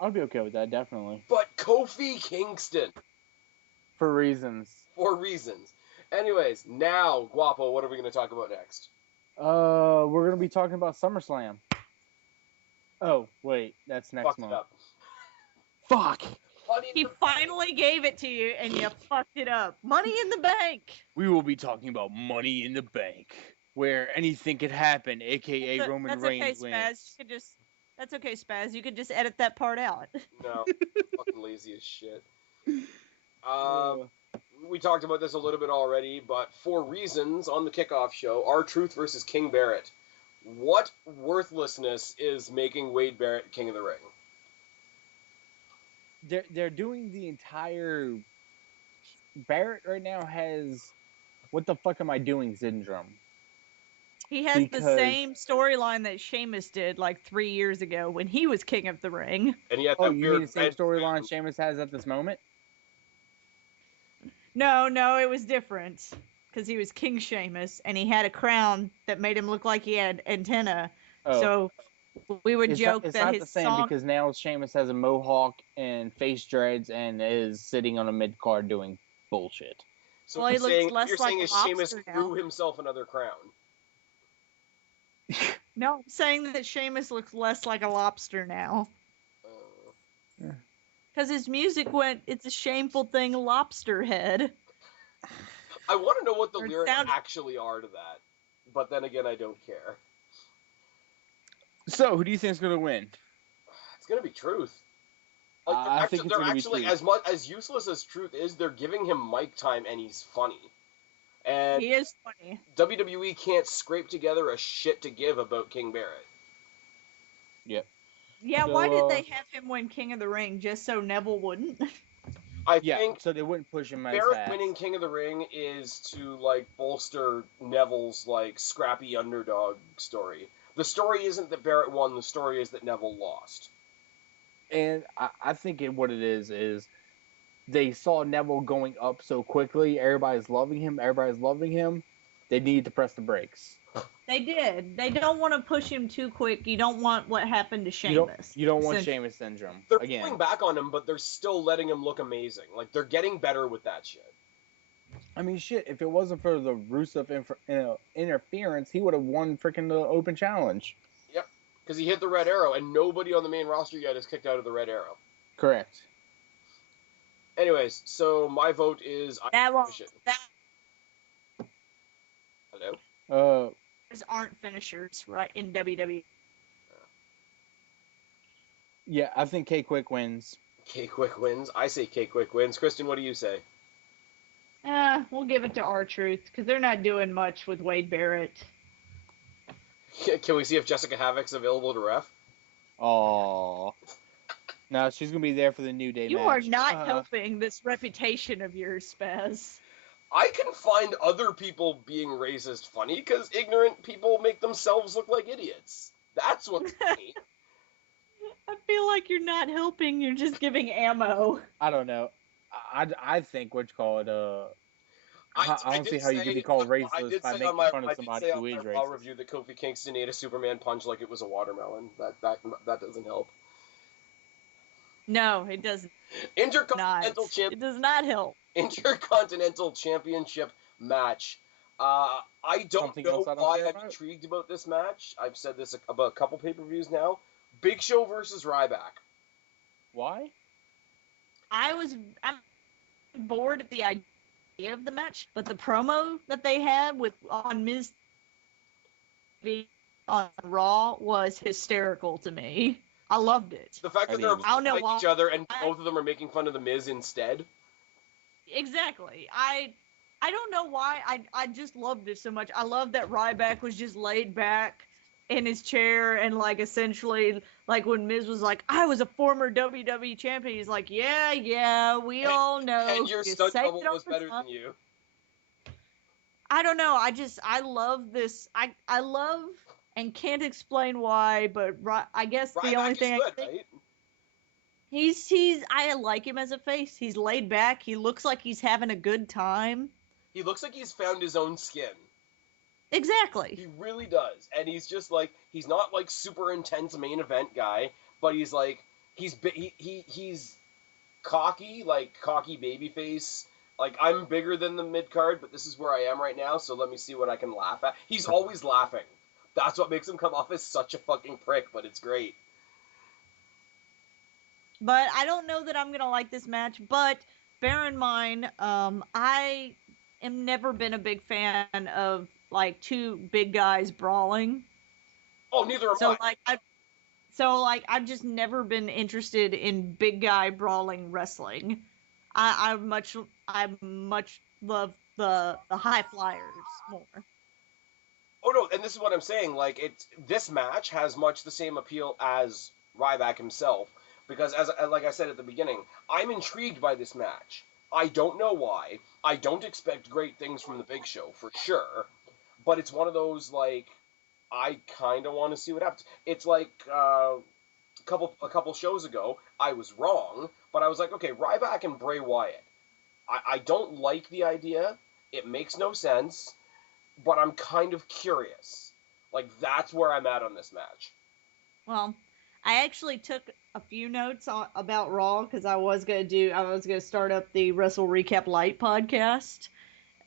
I'd be okay with that, definitely. But Kofi Kingston. For reasons. Anyways, now, Guapo, what are we going to talk about next? We're going to be talking about SummerSlam. Oh, wait, that's next month. Fuck! He finally gave it to you, and you fucked it up. Money in the Bank! We will be talking about Money in the Bank, where anything could happen, a.k.a. Roman Reigns wins. That's okay, Spaz. You could just edit that part out. No, fucking lazy as shit. We talked about this a little bit already, but for reasons on the kickoff show, R-Truth versus King Barrett. What worthlessness is making Wade Barrett King of the Ring? They're doing the entire... Barrett right now has what the fuck am I doing syndrome. He has the same storyline that Sheamus did like 3 years ago when he was King of the Ring. And he had you mean the same storyline Sheamus has at this moment? No, it was different. Because he was King Sheamus, and he had a crown that made him look like he had antenna. Oh. So we would joke it's that not his the same song... because now Sheamus has a mohawk and face dreads and is sitting on a mid card doing bullshit. So well, he looks less you're like saying a is Sheamus lobster grew now. himself another crown? No, I'm saying that Sheamus looks less like a lobster now. Because his music went, it's a shameful thing, lobster head. I want to know what the lyrics actually are to that. But then again, I don't care. So, who do you think is going to win? It's going to be Truth. I think it's going to be Truth. As useless as Truth is, they're giving him mic time and he's funny. And he is funny. WWE can't scrape together a shit to give about King Barrett. Yep. Yeah, why did they have him win King of the Ring just so Neville wouldn't? I think so they wouldn't push him as Barrett fast. Winning King of the Ring is to bolster Neville's scrappy underdog story. The story isn't that Barrett won, the story is that Neville lost. And I think what it is they saw Neville going up so quickly, everybody's loving him, they need to press the brakes. They did. They don't want to push him too quick. You don't want what happened to Sheamus. You don't want Sheamus syndrome. They're pulling back on him, but they're still letting him look amazing. They're getting better with that shit. I mean, shit, if it wasn't for the Rusev interference, he would have won freaking the Open Challenge. Yep, because he hit the red arrow, and nobody on the main roster yet is kicked out of the red arrow. Correct. Anyways, so my vote is... Hello? Aren't finishers right in WWE. Yeah, I think K-Quick wins. K-Quick wins? I say K-Quick wins. Kristen, what do you say? We'll give it to R-Truth, because they're not doing much with Wade Barrett. Can we see if Jessica Havoc's available to ref? Oh. No, she's going to be there for the New Day match. You are not helping this reputation of yours, Spaz. I can find other people being racist funny because ignorant people make themselves look like idiots. That's what's funny. I feel like you're not helping. You're just giving ammo. I don't know. I think what you call it. I don't see how you can be called racist by making fun of somebody who is racist. I'll review that Kofi Kingston ate a Superman punch like it was a watermelon. That doesn't help. No, it doesn't. Intercontinental Champion. It does not help. Intercontinental Championship match. I don't know why I'm intrigued about this match. I've said this about a couple pay-per-views now. Big Show versus Ryback. Why? I'm bored at the idea of the match, but the promo that they had on Miz on Raw was hysterical to me. I loved it. The fact that they're fighting each other and both of them are making fun of the Miz instead. Exactly. I don't know why. I just loved it so much. I love that Ryback was just laid back in his chair and essentially when Miz was like, I was a former WWE champion, he's like, yeah, we all know. And your stunt double was better than you. I don't know. I love this. I love and can't explain why, but I guess the only thing I think, right? I like him as a face. He's laid back. He looks like he's having a good time. He looks like he's found his own skin. Exactly. He really does. And he's just he's not super intense main event guy, but he's he's cocky, cocky baby face. I'm bigger than the mid card, but this is where I am right now, so let me see what I can laugh at. He's always laughing. That's what makes him come off as such a fucking prick, but it's great. But I don't know that I'm going to like this match, but bear in mind, I am never been a big fan of, two big guys brawling. Oh, neither am I. I've just never been interested in big guy brawling wrestling. I much love the high flyers more. Oh no, and this is what I'm saying. This match has much the same appeal as Ryback himself, because as I said at the beginning, I'm intrigued by this match. I don't know why. I don't expect great things from the Big Show for sure, but it's one of those I kind of want to see what happens. It's a couple shows ago, I was wrong, but I was like, okay, Ryback and Bray Wyatt. I don't like the idea. It makes no sense, but I'm kind of curious. Like, that's where I'm at on this match. Well, I actually took a few notes about Raw because I was gonna start up the Wrestle Recap Light podcast,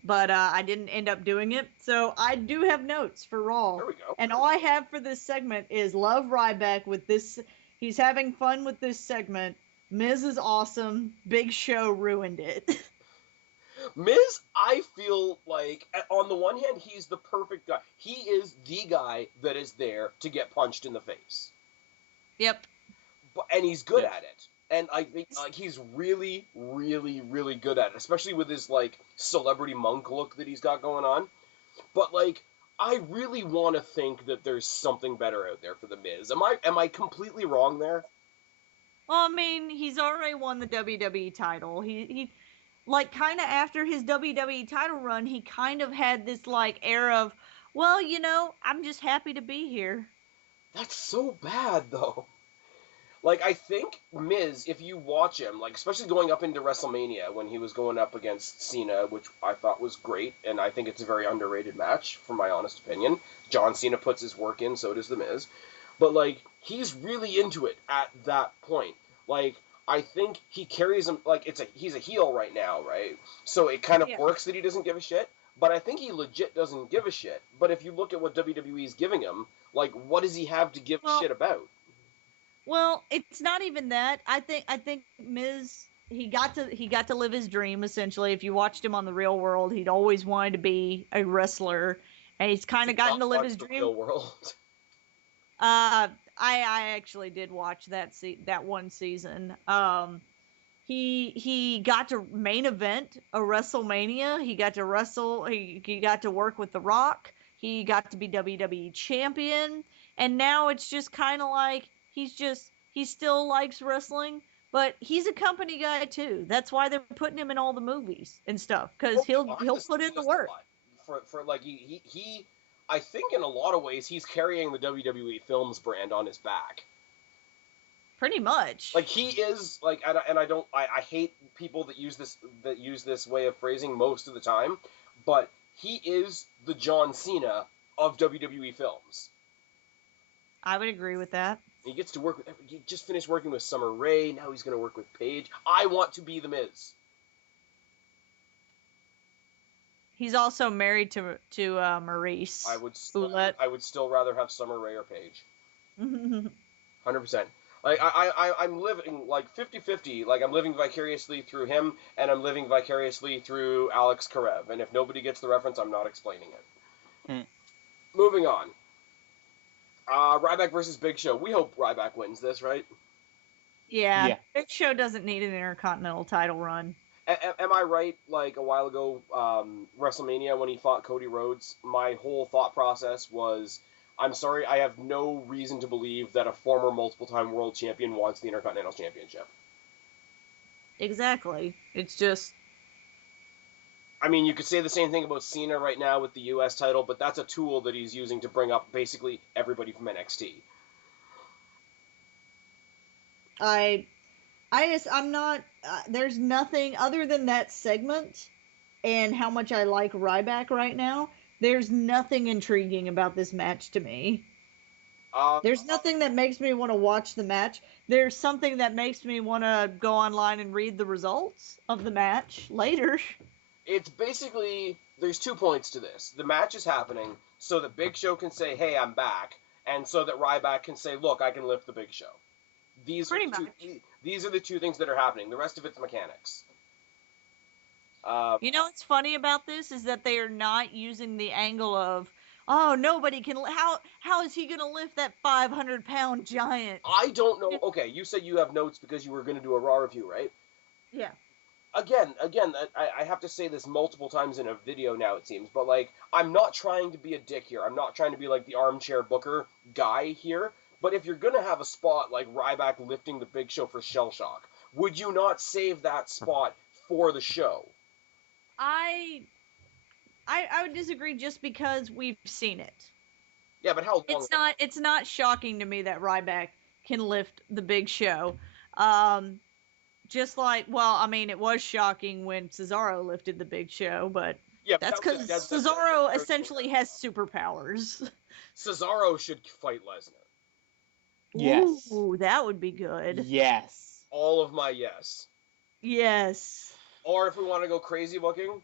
but I didn't end up doing it. So I do have notes for Raw. There we go. And all I have for this segment is love Ryback with this. He's having fun with this segment. Miz is awesome. Big Show ruined it. Miz, I feel like, on the one hand, he's the perfect guy. He is the guy that is there to get punched in the face. Yep. And he's good at it. And I think he's really, really, really good at it, especially with his celebrity monk look that he's got going on. But I really want to think that there's something better out there for the Miz. Am I completely wrong there? Well, I mean, he's already won the WWE title. He kind of after his WWE title run, he kind of had this air of, well, I'm just happy to be here. That's so bad though. I think Miz, if you watch him, especially going up into WrestleMania when he was going up against Cena, which I thought was great, and I think it's a very underrated match, from my honest opinion. John Cena puts his work in, so does The Miz. But, he's really into it at that point. I think he carries him, he's a heel right now, right? So it kind of works that he doesn't give a shit, but I think he legit doesn't give a shit. But if you look at what WWE is giving him, what does he have to give a shit about? Well, it's not even that. I think Miz, he got to live his dream essentially. If you watched him on The Real World, he'd always wanted to be a wrestler, and he's kind of gotten to live his dream. The Real World. I actually did watch that one season. He got to main event a WrestleMania. He got to wrestle. He got to work with The Rock. He got to be WWE champion, and now it's just kind of he still likes wrestling, but he's a company guy too. That's why they're putting him in all the movies and stuff, because he'll put in the work. He I think in a lot of ways he's carrying the WWE Films brand on his back. Pretty much. He is and I hate people that use this way of phrasing most of the time, but he is the John Cena of WWE Films. I would agree with that. He gets to work with. He just finished working with Summer Rae. Now he's going to work with Paige. I want to be the Miz. He's also married to Maurice. I would still rather have Summer Rae or Paige. 100%. I'm living 50-50. I'm living vicariously through him, and I'm living vicariously through Alex Karev. And if nobody gets the reference, I'm not explaining it. Moving on. Ryback versus Big Show. We hope Ryback wins this, right? Yeah. Big Show doesn't need an Intercontinental title run. Am I right? A while ago, WrestleMania, when he fought Cody Rhodes, my whole thought process was, I'm sorry, I have no reason to believe that a former multiple-time world champion wants the Intercontinental Championship. Exactly. It's just... I mean, you could say the same thing about Cena right now with the U.S. title, but that's a tool that he's using to bring up basically everybody from NXT. I'm not, there's nothing other than that segment and how much I like Ryback right now. There's nothing intriguing about this match to me. There's nothing that makes me want to watch the match. There's something that makes me want to go online and read the results of the match later. It's basically, there's 2 points to this. The match is happening so that Big Show can say, hey, I'm back, and so that Ryback can say, look, I can lift the Big Show. These are the two things that are happening. The rest of it's mechanics. What's funny about this is that they are not using the angle of, oh, nobody can, how is he going to lift that 500-pound giant? I don't know. Okay, you said you have notes because you were going to do a Raw review, right? Yeah. Again, I have to say this multiple times in a video now, it seems, but, I'm not trying to be a dick here. I'm not trying to be, the armchair booker guy here, but if you're gonna have a spot like Ryback lifting the Big Show for Shell Shock, would you not save that spot for the show? I would disagree just because we've seen it. Yeah, but how long? It's not shocking to me that Ryback can lift the Big Show. just like, well, I mean, it was shocking when Cesaro lifted the Big Show, but yeah, that's because Cesaro essentially has superpowers. Cesaro should fight Lesnar. Yes. Ooh, that would be good. Yes. All of my yes. Yes. Or if we want to go crazy looking,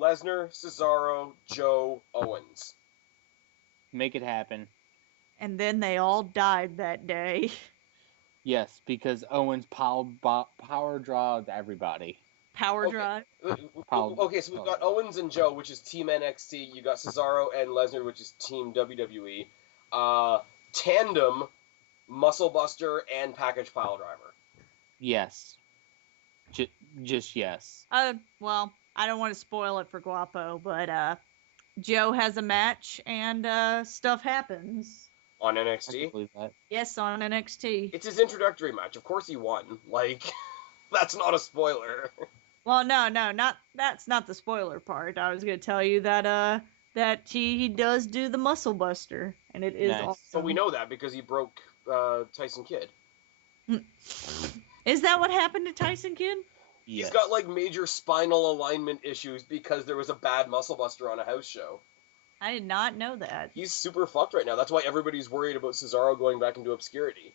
Lesnar, Cesaro, Joe, Owens. Make it happen. And then they all died that day. Yes, because Owens power drawed everybody. Power drive? Okay, so we've got Owens and Joe, which is Team NXT. You got Cesaro and Lesnar, which is Team WWE. Tandem, Muscle Buster, and Package Pile Driver. Yes. Just yes. Well, I don't want to spoil it for Guapo, but Joe has a match and stuff happens. On NXT? Yes, on NXT. It's his introductory match. Of course he won. Like, that's not a spoiler. Well, no, that's not the spoiler part. I was going to tell you that he does do the Muscle Buster, and it is awesome. But we know that because he broke Tyson Kidd. Is that what happened to Tyson Kidd? Yes. He's got, like, major spinal alignment issues because there was a bad Muscle Buster on a house show. I did not know that. He's super fucked right now. That's why everybody's worried about Cesaro going back into obscurity.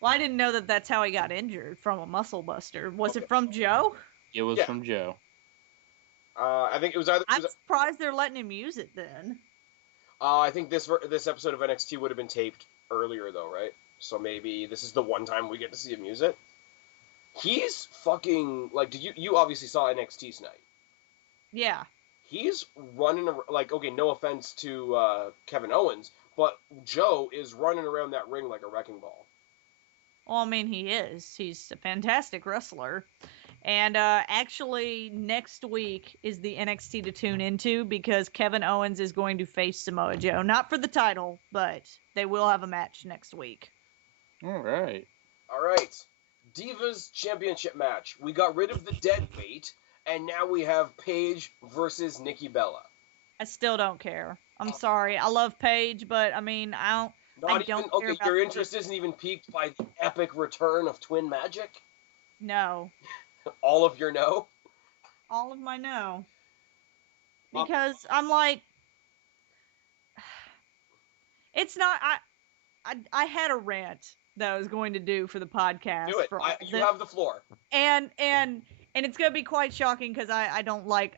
Well, I didn't know that that's how he got injured, from a Muscle Buster. Was it from Joe? It was from Joe. I think it was either... I'm surprised they're letting him use it then. I think this episode of NXT would have been taped earlier, though, right? So maybe this is the one time we get to see him use it. He's fucking... Like, you obviously saw NXT tonight. Yeah. He's running... Like, okay, no offense to Kevin Owens, but Joe is running around that ring like a wrecking ball. Well, I mean, he is. He's a fantastic wrestler. And actually, next week is the NXT to tune into because Kevin Owens is going to face Samoa Joe. Not for the title, but they will have a match next week. All right. Divas Championship match. We got rid of the dead weight, and now we have Paige versus Nikki Bella. I still don't care. I'm sorry. I love Paige, but, I mean, I don't care about your interest isn't even piqued by the epic return of Twin Magic? No. All of your no? All of my no. Because I'm like... It's not... I had a rant that I was going to do for the podcast. Do it. You have the floor. And it's going to be quite shocking because I don't like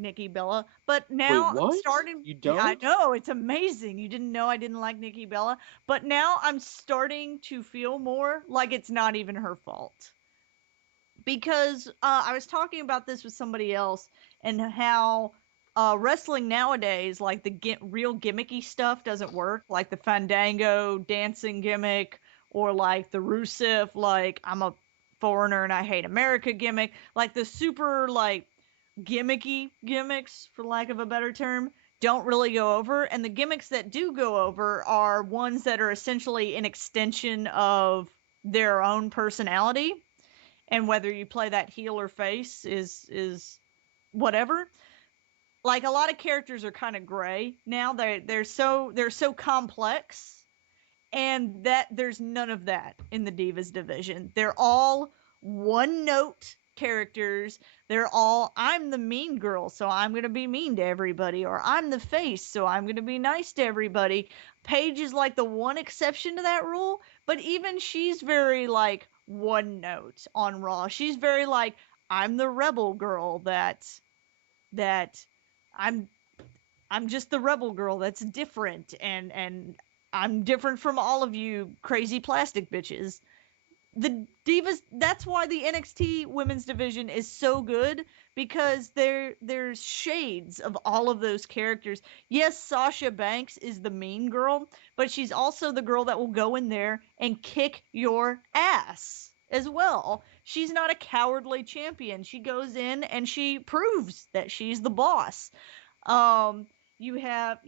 Nikki Bella. But now I'm starting... You don't? I know, it's amazing. You didn't know I didn't like Nikki Bella. But now I'm starting to feel more like it's not even her fault. Because I was talking about this with somebody else and how wrestling nowadays, like the real gimmicky stuff doesn't work. Like the Fandango dancing gimmick or like the Rusev, like I'm a foreigner and I hate America gimmick. Like the super like gimmicky gimmicks, for lack of a better term, don't really go over. And the gimmicks that do go over are ones that are essentially an extension of their own personality. And whether you play that heel or face is whatever. Like a lot of characters are kind of gray now. They're so complex, and that there's none of that in the Divas division. They're all one note characters. They're all, I'm the mean girl, so I'm gonna be mean to everybody, or I'm the face, so I'm gonna be nice to everybody. Paige is like the one exception to that rule, but even she's very like one note on Raw. She's very like, I'm the rebel girl that I'm just the rebel girl that's different and I'm different from all of you crazy plastic bitches. The Divas, that's why the NXT women's division is so good, because there's shades of all of those characters. Yes, Sasha Banks is the mean girl, but she's also the girl that will go in there and kick your ass as well. She's not a cowardly champion. She goes in and she proves that she's the boss. You have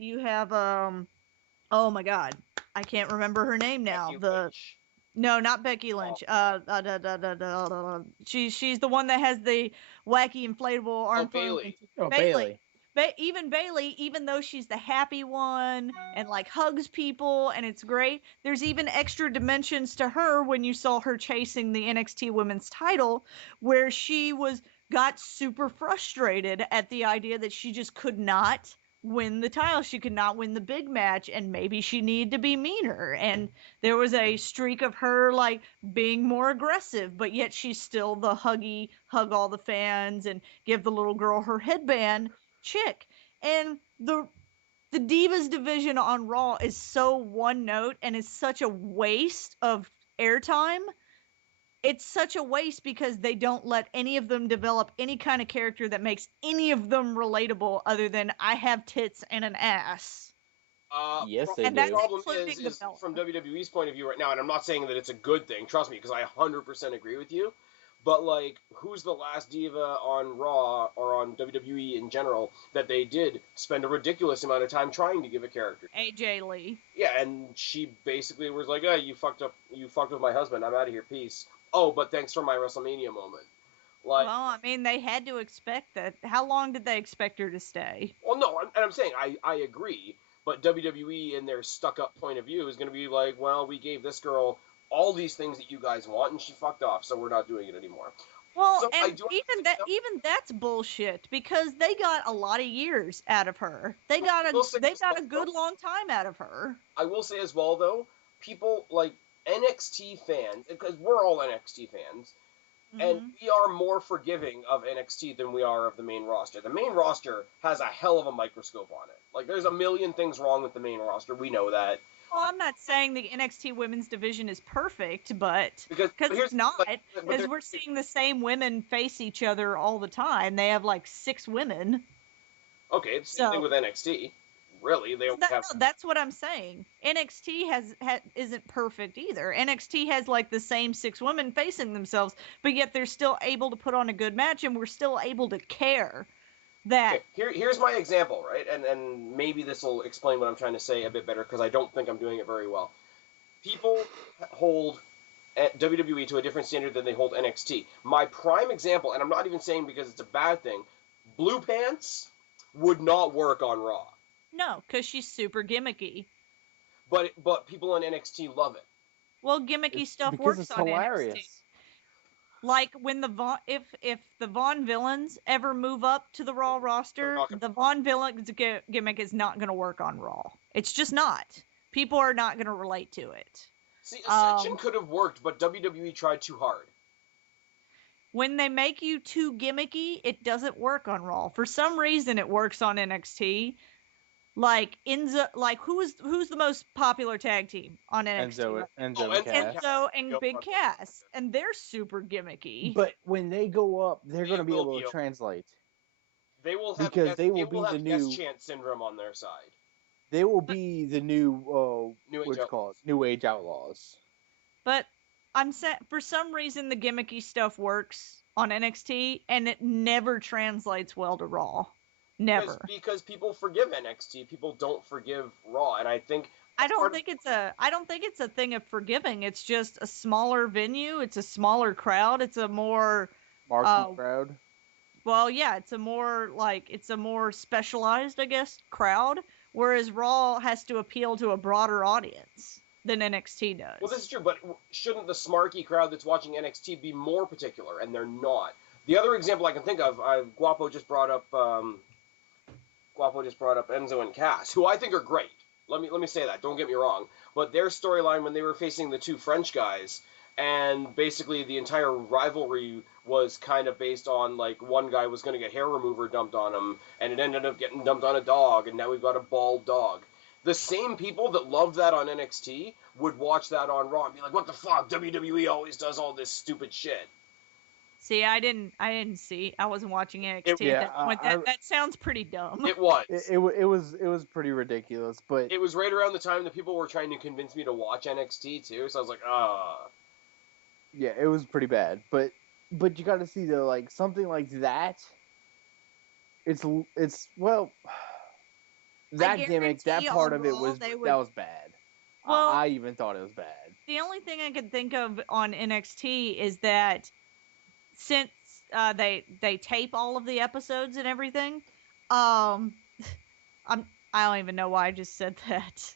oh my god, I can't remember her name now. No, not Becky Lynch. She's the one that has the wacky inflatable arm. Bailey. even Bayley, even though she's the happy one and like hugs people and it's great, there's even extra dimensions to her when you saw her chasing the NXT Women's title, where she got super frustrated at the idea that she just could not win the title. She could not win the big match, and maybe she needed to be meaner. And there was a streak of her like being more aggressive, but yet she's still the hug all the fans and give the little girl her headband chick. And the Divas division on Raw is so one note and is such a waste of airtime. It's such a waste because they don't let any of them develop any kind of character that makes any of them relatable other than I have tits and an ass. Yes, they do. The problem is from WWE's point of view right now, and I'm not saying that it's a good thing, trust me, because I 100% agree with you, but, like, who's the last diva on Raw or on WWE in general that they did spend a ridiculous amount of time trying to give a character? AJ Lee. Yeah, and she basically was like, oh, you fucked with my husband, I'm out of here, peace. Oh, but thanks for my WrestleMania moment. Like, well, I mean, they had to expect that. How long did they expect her to stay? Well, no, I'm saying I agree, but WWE in their stuck-up point of view is going to be like, well, we gave this girl all these things that you guys want, and she fucked off, so we're not doing it anymore. Well, so and even that's bullshit, because they got a lot of years out of her. They got a good long time out of her. I will say as well, though, people like NXT fans, because we're all NXT fans, and we are more forgiving of NXT than we are of the main roster. The main roster has a hell of a microscope on it. Like, there's a million things wrong with the main roster. We know that. Well, I'm not saying the NXT women's division is perfect, but because it's not, because we're seeing the same women face each other all the time. They have like 6 women. Okay, it's the same thing with NXT. Really, they don't have. No, that's what I'm saying. NXT isn't perfect either. NXT has like the same 6 women facing themselves, but yet they're still able to put on a good match, and we're still able to care. That here's my example, right? And maybe this will explain what I'm trying to say a bit better, because I don't think I'm doing it very well. People hold WWE to a different standard than they hold NXT. My prime example, and I'm not even saying because it's a bad thing, Blue Pants would not work on Raw. No, because she's super gimmicky. But people on NXT love it. Well, gimmicky stuff works on hilarious. NXT. Like when if the Vaughn Villains ever move up to the Raw roster, the Vaughn Villains gimmick is not going to work on Raw. It's just not. People are not going to relate to it. See, Ascension could have worked, but WWE tried too hard. When they make you too gimmicky, it doesn't work on Raw. For some reason, it works on NXT. Like who's the most popular tag team on NXT? Enzo and Big Cass, and they're super gimmicky. But when they go up, they're going to be able to translate. They will have the new chant syndrome on their side. They will be the new New Age Outlaws. But for some reason the gimmicky stuff works on NXT, and it never translates well to Raw. Never. Because people forgive NXT, people don't forgive Raw, and I think I don't think it's a thing of forgiving. It's just a smaller venue. It's a smaller crowd. It's a more market crowd. Well, yeah, it's a more specialized, I guess, crowd. Whereas Raw has to appeal to a broader audience than NXT does. Well, this is true, but shouldn't the smarky crowd that's watching NXT be more particular? And they're not. The other example I can think of, Guapo just brought up Enzo and Cass, who I think are great. Let me say that. Don't get me wrong. But their storyline when they were facing the 2 French guys, and basically the entire rivalry was kind of based on, like, one guy was going to get hair remover dumped on him, and it ended up getting dumped on a dog, and now we've got a bald dog. The same people that loved that on NXT would watch that on Raw and be like, what the fuck? WWE always does all this stupid shit. See, I wasn't watching NXT at that point. That sounds pretty dumb. It was. It was pretty ridiculous, but it was right around the time that people were trying to convince me to watch NXT too. So I was like, yeah, it was pretty bad. But you got to see though, like something like that. It's that gimmick, that part of it was that was bad. Well, I even thought it was bad. The only thing I could think of on NXT is that since they tape all of the episodes and everything, I don't even know why I just said that.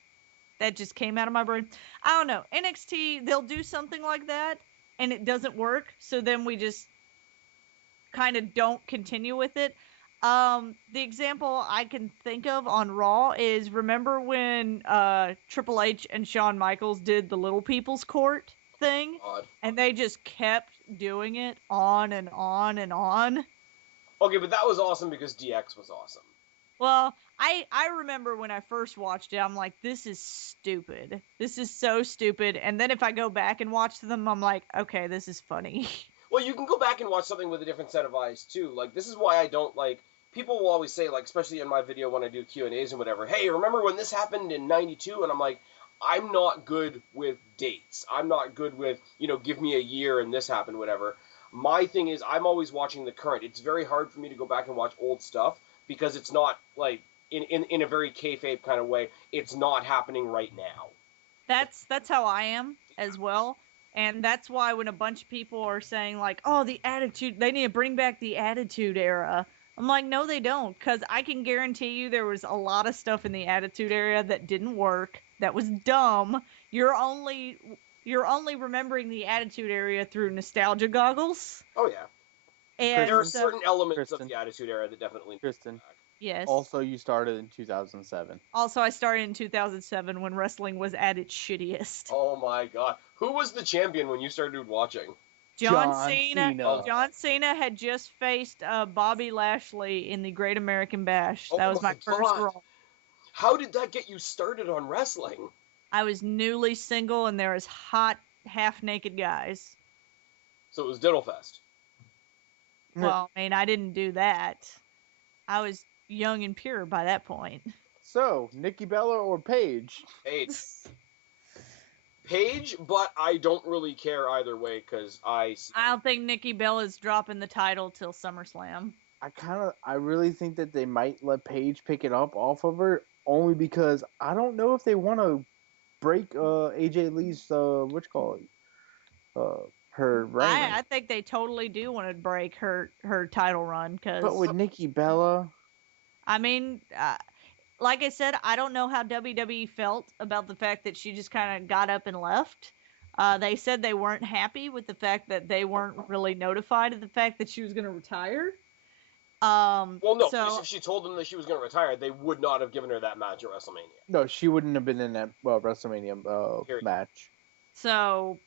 That just came out of my brain. I don't know. NXT, they'll do something like that, and it doesn't work, so then we just kind of don't continue with it. The example I can think of on Raw is, remember when Triple H and Shawn Michaels did the Little People's Court thing? God. And they just kept doing it on and on and on. Okay, but that was awesome because DX was awesome. Well, I remember when I first watched it, I'm like, this is stupid. This is so stupid. And then if I go back and watch them, I'm like, okay, this is funny. Well, you can go back and watch something with a different set of eyes, too. Like, this is why I don't, like, people will always say, like, especially in my video when I do Q&As and whatever, hey, remember when this happened in 92? And I'm like, I'm not good with dates. I'm not good with, give me a year and this happened, whatever. My thing is, I'm always watching the current. It's very hard for me to go back and watch old stuff because it's not, like, in a very kayfabe kind of way, it's not happening right now. That's how I am as well. And that's why when a bunch of people are saying, like, oh, the Attitude, they need to bring back the Attitude Era. I'm like, no, they don't. Because I can guarantee you there was a lot of stuff in the Attitude Era that didn't work, that was dumb. You're only remembering the Attitude Era through nostalgia goggles. Oh, yeah. And there are certain elements Kristen, of the Attitude Era that definitely... Kristen. Yes. Also, you started in 2007. Also, I started in 2007 when wrestling was at its shittiest. Oh my god. Who was the champion when you started watching? John Cena. John Cena had just faced Bobby Lashley in the Great American Bash. That was my first Raw. How did that get you started on wrestling? I was newly single and there was hot, half-naked guys. So it was Diddlefest. Well, I mean, I didn't do that. I was young and pure by that point. So, Nikki Bella or Paige? Paige, but I don't really care either way because I don't think Nikki Bella's dropping the title till SummerSlam. I really think that they might let Paige pick it up off of her, only because I don't know if they want to break AJ Lee's her reign. I think they totally do want to break her title run, but with Nikki Bella, I mean, like I said, I don't know how WWE felt about the fact that she just kind of got up and left. They said they weren't happy with the fact that they weren't really notified of the fact that she was going to retire. Well, no, because if she told them that she was going to retire, they would not have given her that match at WrestleMania. No, she wouldn't have been in that WrestleMania match. So,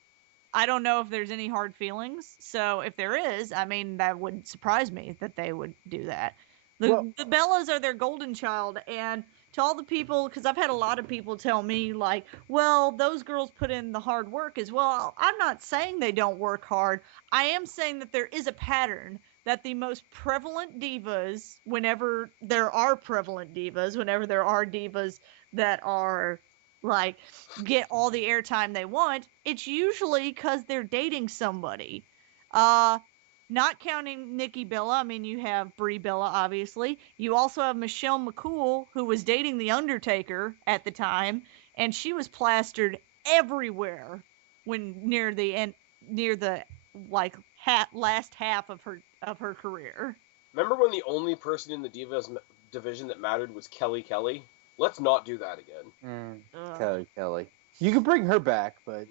I don't know if there's any hard feelings. So, if there is, I mean, that wouldn't surprise me that they would do that. The Bellas are their golden child, and to all the people, because I've had a lot of people tell me, like, well, those girls put in the hard work as well. I'm not saying they don't work hard. I am saying that there is a pattern that the most prevalent divas, whenever there are divas that are, like, get all the airtime they want, it's usually because they're dating somebody. Not counting Nikki Bella, I mean, you have Brie Bella, obviously. You also have Michelle McCool, who was dating The Undertaker at the time, and she was plastered everywhere when near the last half of her career. Remember when the only person in the Divas division that mattered was Kelly Kelly? Let's not do that again. Kelly. You can bring her back, but...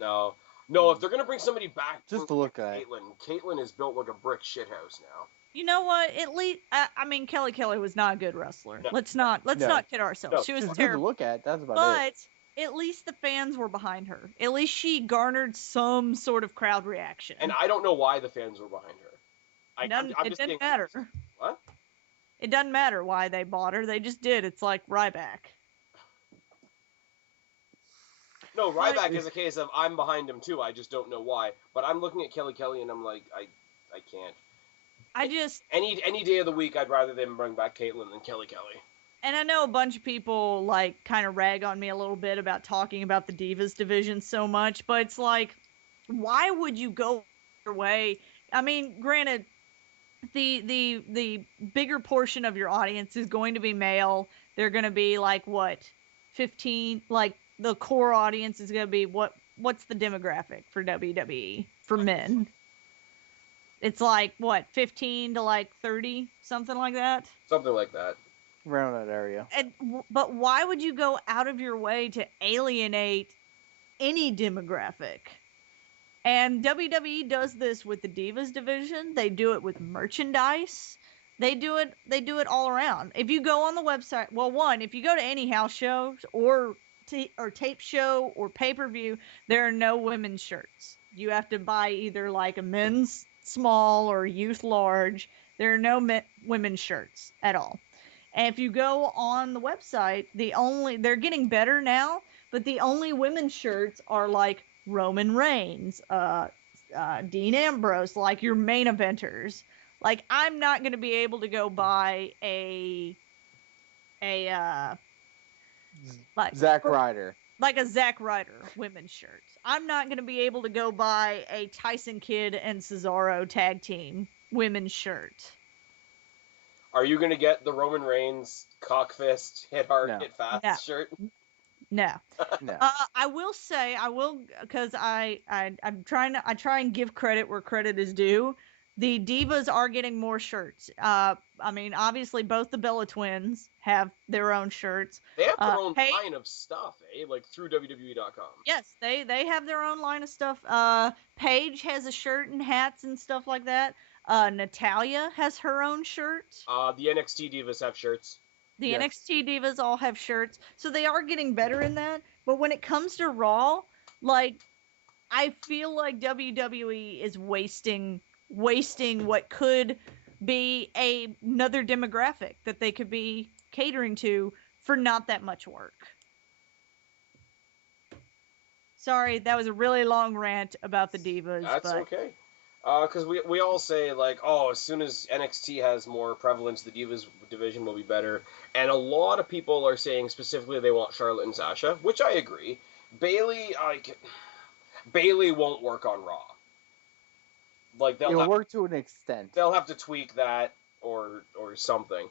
No, if they're going to bring somebody back... Just to look at Caitlyn is built like a brick shithouse now. You know what? At least... I mean, Kelly Kelly was not a good wrestler. No. Let's not kid ourselves. No. She was terrible. Good to look at. That's about it. But at least the fans were behind her. At least she garnered some sort of crowd reaction. And I don't know why the fans were behind her. It didn't matter. What? It doesn't matter why they bought her. They just did. It's like Ryback. No, Ryback is a case of I'm behind him too. I just don't know why. But I'm looking at Kelly Kelly and I'm like, I can't. Any day of the week, I'd rather them bring back Caitlyn than Kelly Kelly. And I know a bunch of people like kind of rag on me a little bit about talking about the Divas division so much, but it's like, why would you go your way? I mean, granted, the bigger portion of your audience is going to be male. They're going to be like 15, like. The core audience is going to be what's the demographic for WWE for men? It's like 15 to 30, something like that. Something like that. Around that area. But why would you go out of your way to alienate any demographic? And WWE does this with the Divas division. They do it with merchandise. They do it all around. If you go on the website, if you go to any house shows or tape show or pay-per-view, there are no women's shirts. You have to buy either like a men's small or youth large. There are no women's shirts at all. And if you go on the website, they're getting better now, but the only women's shirts are like Roman Reigns, Dean Ambrose, like your main eventers. Like, I'm not going to be able to go buy like Zack Ryder. Like a Zack Ryder women's shirt. I'm not going to be able to go buy a Tyson Kidd and Cesaro tag team women's shirt. Are you going to get the Roman Reigns cockfist, hit hard, hit fast shirt? No. No. I will, because I try and give credit where credit is due. The Divas are getting more shirts. I mean, obviously, both the Bella Twins have their own shirts. They have their own line of stuff, like through WWE.com. Yes, they have their own line of stuff. Paige has a shirt and hats and stuff like that. Natalya has her own shirt. The NXT Divas have shirts. The NXT Divas all have shirts. So they are getting better in that. But when it comes to Raw, like, I feel like WWE is wasting what could be another demographic that they could be catering to for not that much work. Sorry, that was a really long rant about the Divas. That's okay. Because we all say, like, as soon as NXT has more prevalence, the Divas division will be better. And a lot of people are saying specifically they want Charlotte and Sasha, which I agree. Bayley won't work on Raw. Like, it'll work to an extent. They'll have to tweak that or something.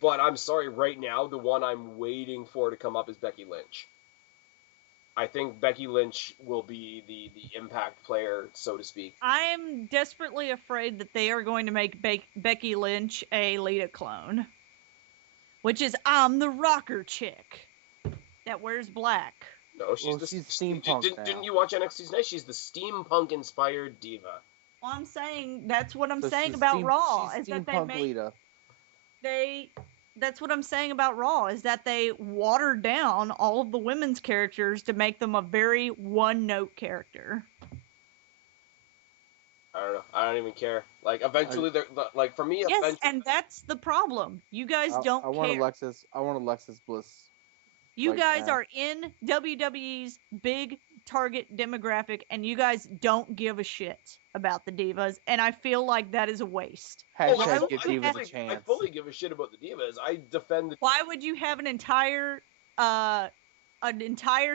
But I'm sorry, right now, the one I'm waiting for to come up is Becky Lynch. I think Becky Lynch will be the impact player, so to speak. I'm desperately afraid that they are going to make Becky Lynch a Lita clone. Which is, I'm the rocker chick that wears black. No, she's steampunk. Didn't you watch NXT's Night? She's the steampunk-inspired diva. Well, I'm saying, that's what I'm saying about Raw. Is that that's what I'm saying about Raw, is that they watered down all of the women's characters to make them a very one-note character. I don't know. I don't even care. Like, eventually, they're like, for me. Yes, and that's the problem. You guys don't care. I want Alexis Bliss. You guys are in WWE's big target demographic, and you guys don't give a shit about the Divas, and I feel like that is a waste. Hashtag give Divas a chance. I fully give a shit about the Divas. I defend the... Why would you have an entire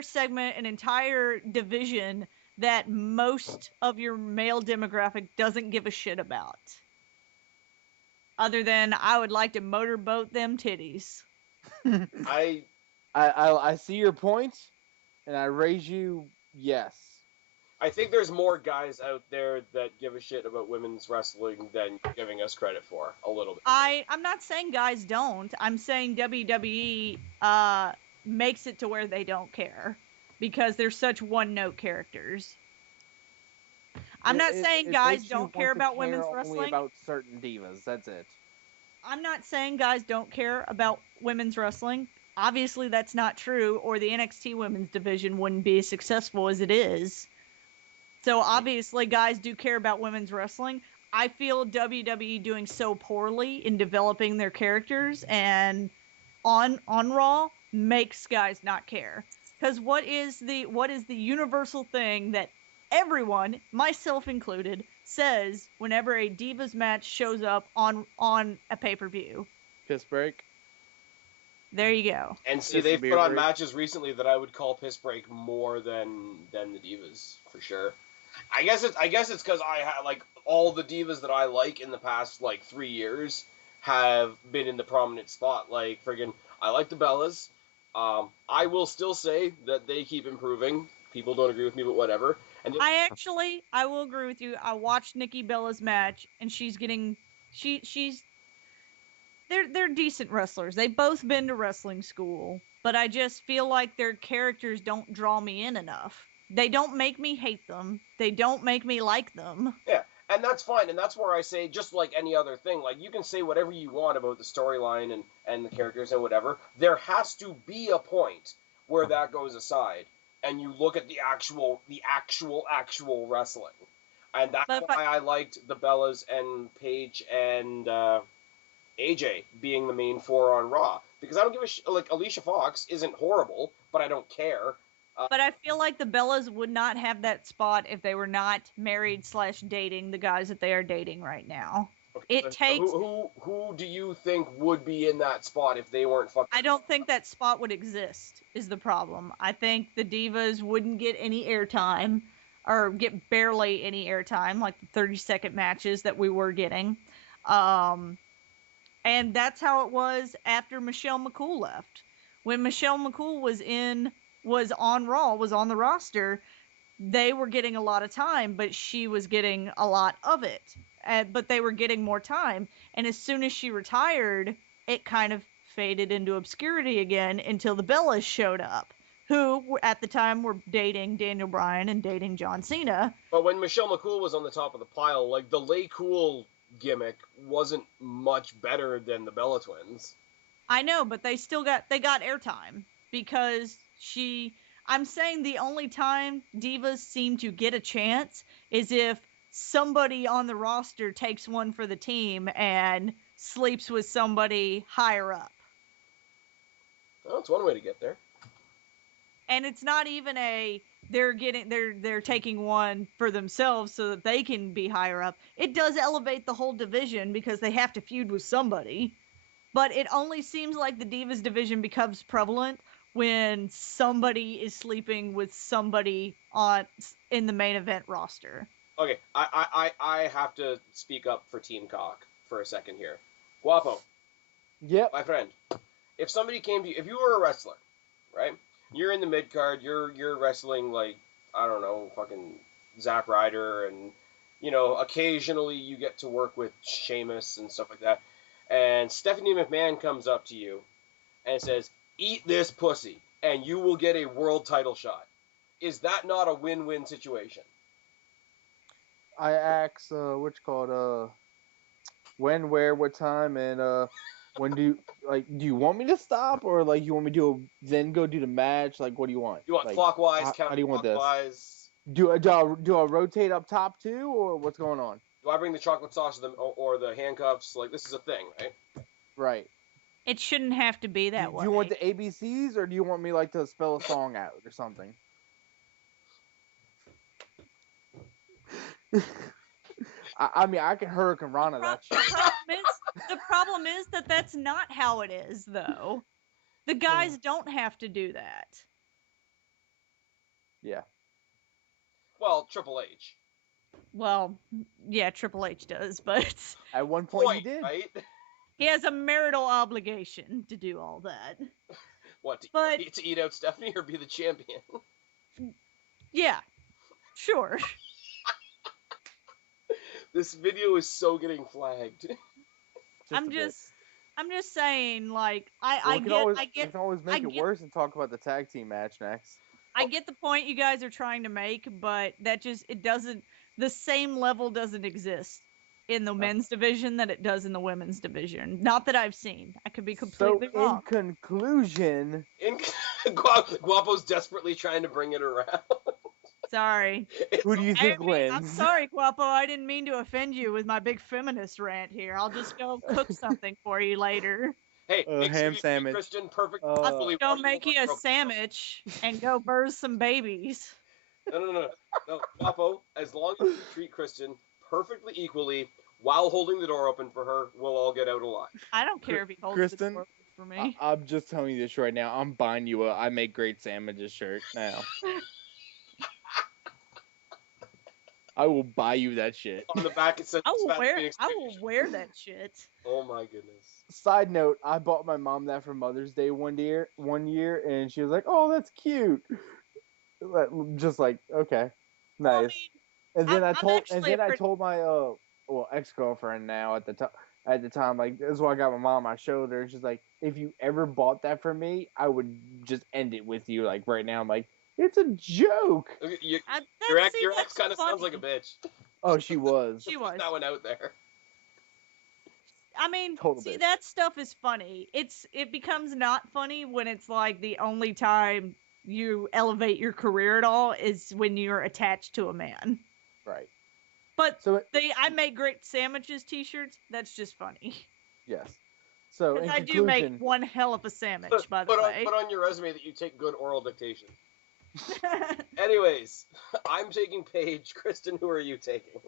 segment, an entire division that most of your male demographic doesn't give a shit about? Other than, I would like to motorboat them titties. I see your point, and I raise you yes. I think there's more guys out there that give a shit about women's wrestling than giving us credit for, a little bit. I'm not saying guys don't. I'm saying WWE makes it to where they don't care, because they're such one-note characters. I'm not saying guys don't care about women's wrestling. Only about certain divas, that's it. I'm not saying guys don't care about women's wrestling. Obviously, that's not true, or the NXT women's division wouldn't be as successful as it is. So, obviously, guys do care about women's wrestling. I feel WWE doing so poorly in developing their characters and on Raw makes guys not care. Because what is the universal thing that everyone, myself included, says whenever a Divas match shows up on a pay-per-view? Piss break. There you go. And see, they've put on matches recently that I would call piss break more than the Divas, for sure. I guess it's because I have, like, all the Divas that I like in the past, like, 3 years have been in the prominent spot. Like, friggin', I like the Bellas. I will still say that they keep improving. People don't agree with me, but whatever. And I will agree with you. I watched Nikki Bella's match, and she's they're decent wrestlers. They've both been to wrestling school, but I just feel like their characters don't draw me in enough. They don't make me hate them. They don't make me like them. Yeah, and that's fine, and that's where I say, just like any other thing, like, you can say whatever you want about the storyline and the characters and whatever. There has to be a point where that goes aside, and you look at the actual wrestling. And that's why I liked the Bellas and Paige and AJ being the main four on Raw. Because I don't give a shit. Like, Alicia Fox isn't horrible, but I don't care. But I feel like the Bellas would not have that spot if they were not married/dating the guys that they are dating right now. Okay, it takes. Who do you think would be in that spot if they weren't fucking? I don't think that spot would exist, is the problem. I think the Divas wouldn't get any airtime, or get barely any airtime, like the 30-second matches that we were getting. And that's how it was after Michelle McCool left. When Michelle McCool was on Raw, was on the roster, they were getting a lot of time, but she was getting a lot of it. But they were getting more time. And as soon as she retired, it kind of faded into obscurity again until the Bellas showed up, who at the time were dating Daniel Bryan and dating John Cena. But when Michelle McCool was on the top of the pile, like, the Lay Cool gimmick wasn't much better than the Bella Twins. I know, but they got airtime because I'm saying the only time Divas seem to get a chance is if somebody on the roster takes one for the team and sleeps with somebody higher up. Well, that's one way to get there. And it's not even they're taking one for themselves so that they can be higher up. It does elevate the whole division because they have to feud with somebody. But it only seems like the Divas division becomes prevalent when somebody is sleeping with somebody in the main event roster. Okay, I have to speak up for Team Cock for a second here. Guapo. Yep. My friend. If somebody came to you, if you were a wrestler, right? You're in the mid card, you're wrestling like, I don't know, fucking Zack Ryder, and, you know, occasionally you get to work with Sheamus and stuff like that. And Stephanie McMahon comes up to you and says, "Eat this pussy, and you will get a world title shot." Is that not a win-win situation? I asked, when, where, what time, and when do you want me to stop, or like you want me to then go do the match? Like, what do you want? You want like, clockwise, how do you want this? Do I rotate up top too, or what's going on? Do I bring the chocolate sauce or the handcuffs? Like, this is a thing, right? Right. It shouldn't have to be that way. Do you want the ABCs, or do you want me like to spell a song out or something? I mean, I can Hurricane Rana that shit. The problem is that that's not how it is, though. The guys don't have to do that. Yeah. Well, Triple H. Well, yeah, Triple H does, but... At one point he did. Right? He has a marital obligation to do all that. What, to eat out Stephanie or be the champion? Yeah, sure. This video is so getting flagged. I'm just saying, like, I can always make it worse and talk about the tag team match next. I get the point you guys are trying to make, but the same level doesn't exist in the men's division that it does in the women's division. Not that I've seen. I could be completely wrong. In conclusion... Guapo's desperately trying to bring it around. Sorry. Who do you think wins? I'm sorry, Guapo. I didn't mean to offend you with my big feminist rant here. I'll just go cook something for you later. Hey, ham sandwich. Kristen, perfect. I'll go make you a sandwich and go birth some babies. No, Guapo, as long as you treat Kristen perfectly equally while holding the door open for her, we'll all get out alive. I don't care if he holds the door open for me. I'm just telling you this right now. I'm buying you a I Make Great Sandwiches shirt now. I will buy you that shit. On the back it says I will wear that shit. Oh my goodness. Side note, I bought my mom that for Mother's Day one year, and she was like, "Oh, that's cute." Just like, okay, nice. And then I told my ex-girlfriend now at the time. at the time. Like, that's why I got my mom on my shoulder. It's just like, if you ever bought that for me, I would just end it with you, like, right now. I'm like, it's a joke. Your ex kind of sounds like a bitch. Oh, she was. She was. That one out there. I mean, see, that stuff is funny. It becomes not funny when it's like the only time you elevate your career at all is when you're attached to a man. Right. But I make great sandwiches t-shirts. That's just funny. Yes. So in I conclusion, do make one hell of a sandwich, by the way. Put on your resume that you take good oral dictation. Anyways, I'm taking Paige. Kristen, who are you taking?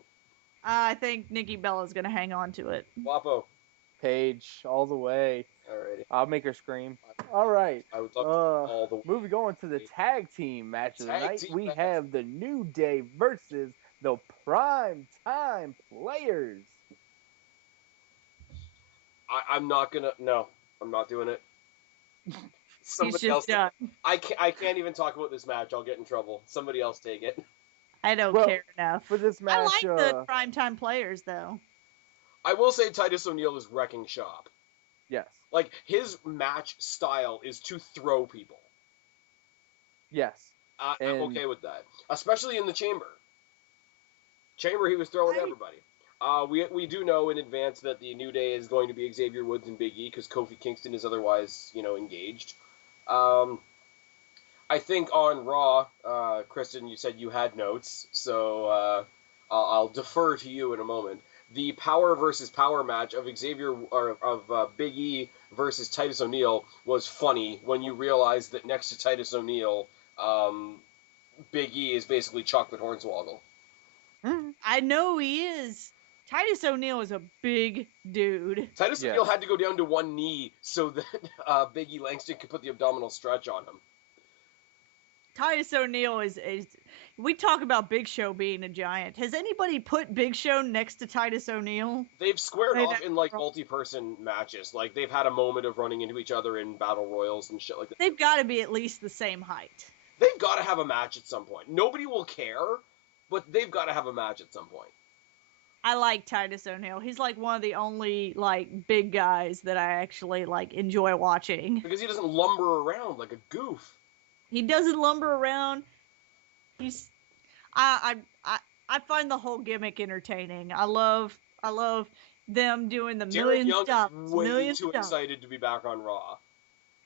I think Nikki Bella's gonna hang on to it. Guapo. Paige, all the way. Alrighty. I'll make her scream. All right. I would love to all the way. Moving on to the tag team match of the night, we have the New Day versus the Prime Time Players. I'm not gonna. No, I'm not doing it. Somebody else. Done. I can't even talk about this match. I'll get in trouble. Somebody else take it. I don't care enough. For this match, I like the Primetime Players, though. I will say Titus O'Neil is wrecking shop. Yes. Like, his match style is to throw people. Yes. I'm okay with that. Especially in the Chamber. Chamber, he was throwing everybody. We do know in advance that the New Day is going to be Xavier Woods and Big E, because Kofi Kingston is otherwise, engaged. I think on Raw, Kristen, you said you had notes, so I'll defer to you in a moment. The power versus power match of Big E versus Titus O'Neil was funny when you realize that next to Titus O'Neil, Big E is basically Chocolate Hornswoggle. I know he is. Titus O'Neil is a big dude. Titus O'Neil had to go down to one knee so that Big E Langston could put the abdominal stretch on him. Titus O'Neil is. We talk about Big Show being a giant. Has anybody put Big Show next to Titus O'Neil? They've squared off in multi-person matches. Like, they've had a moment of running into each other in battle royals and shit like that. They've got to be at least the same height. They've got to have a match at some point. Nobody will care, but they've got to have a match at some point. I like Titus O'Neil. He's like one of the only big guys that I actually enjoy watching. Because he doesn't lumber around like a goof. He doesn't lumber around. I find the whole gimmick entertaining. I love them doing the million stuff. Way too excited to be back on Raw.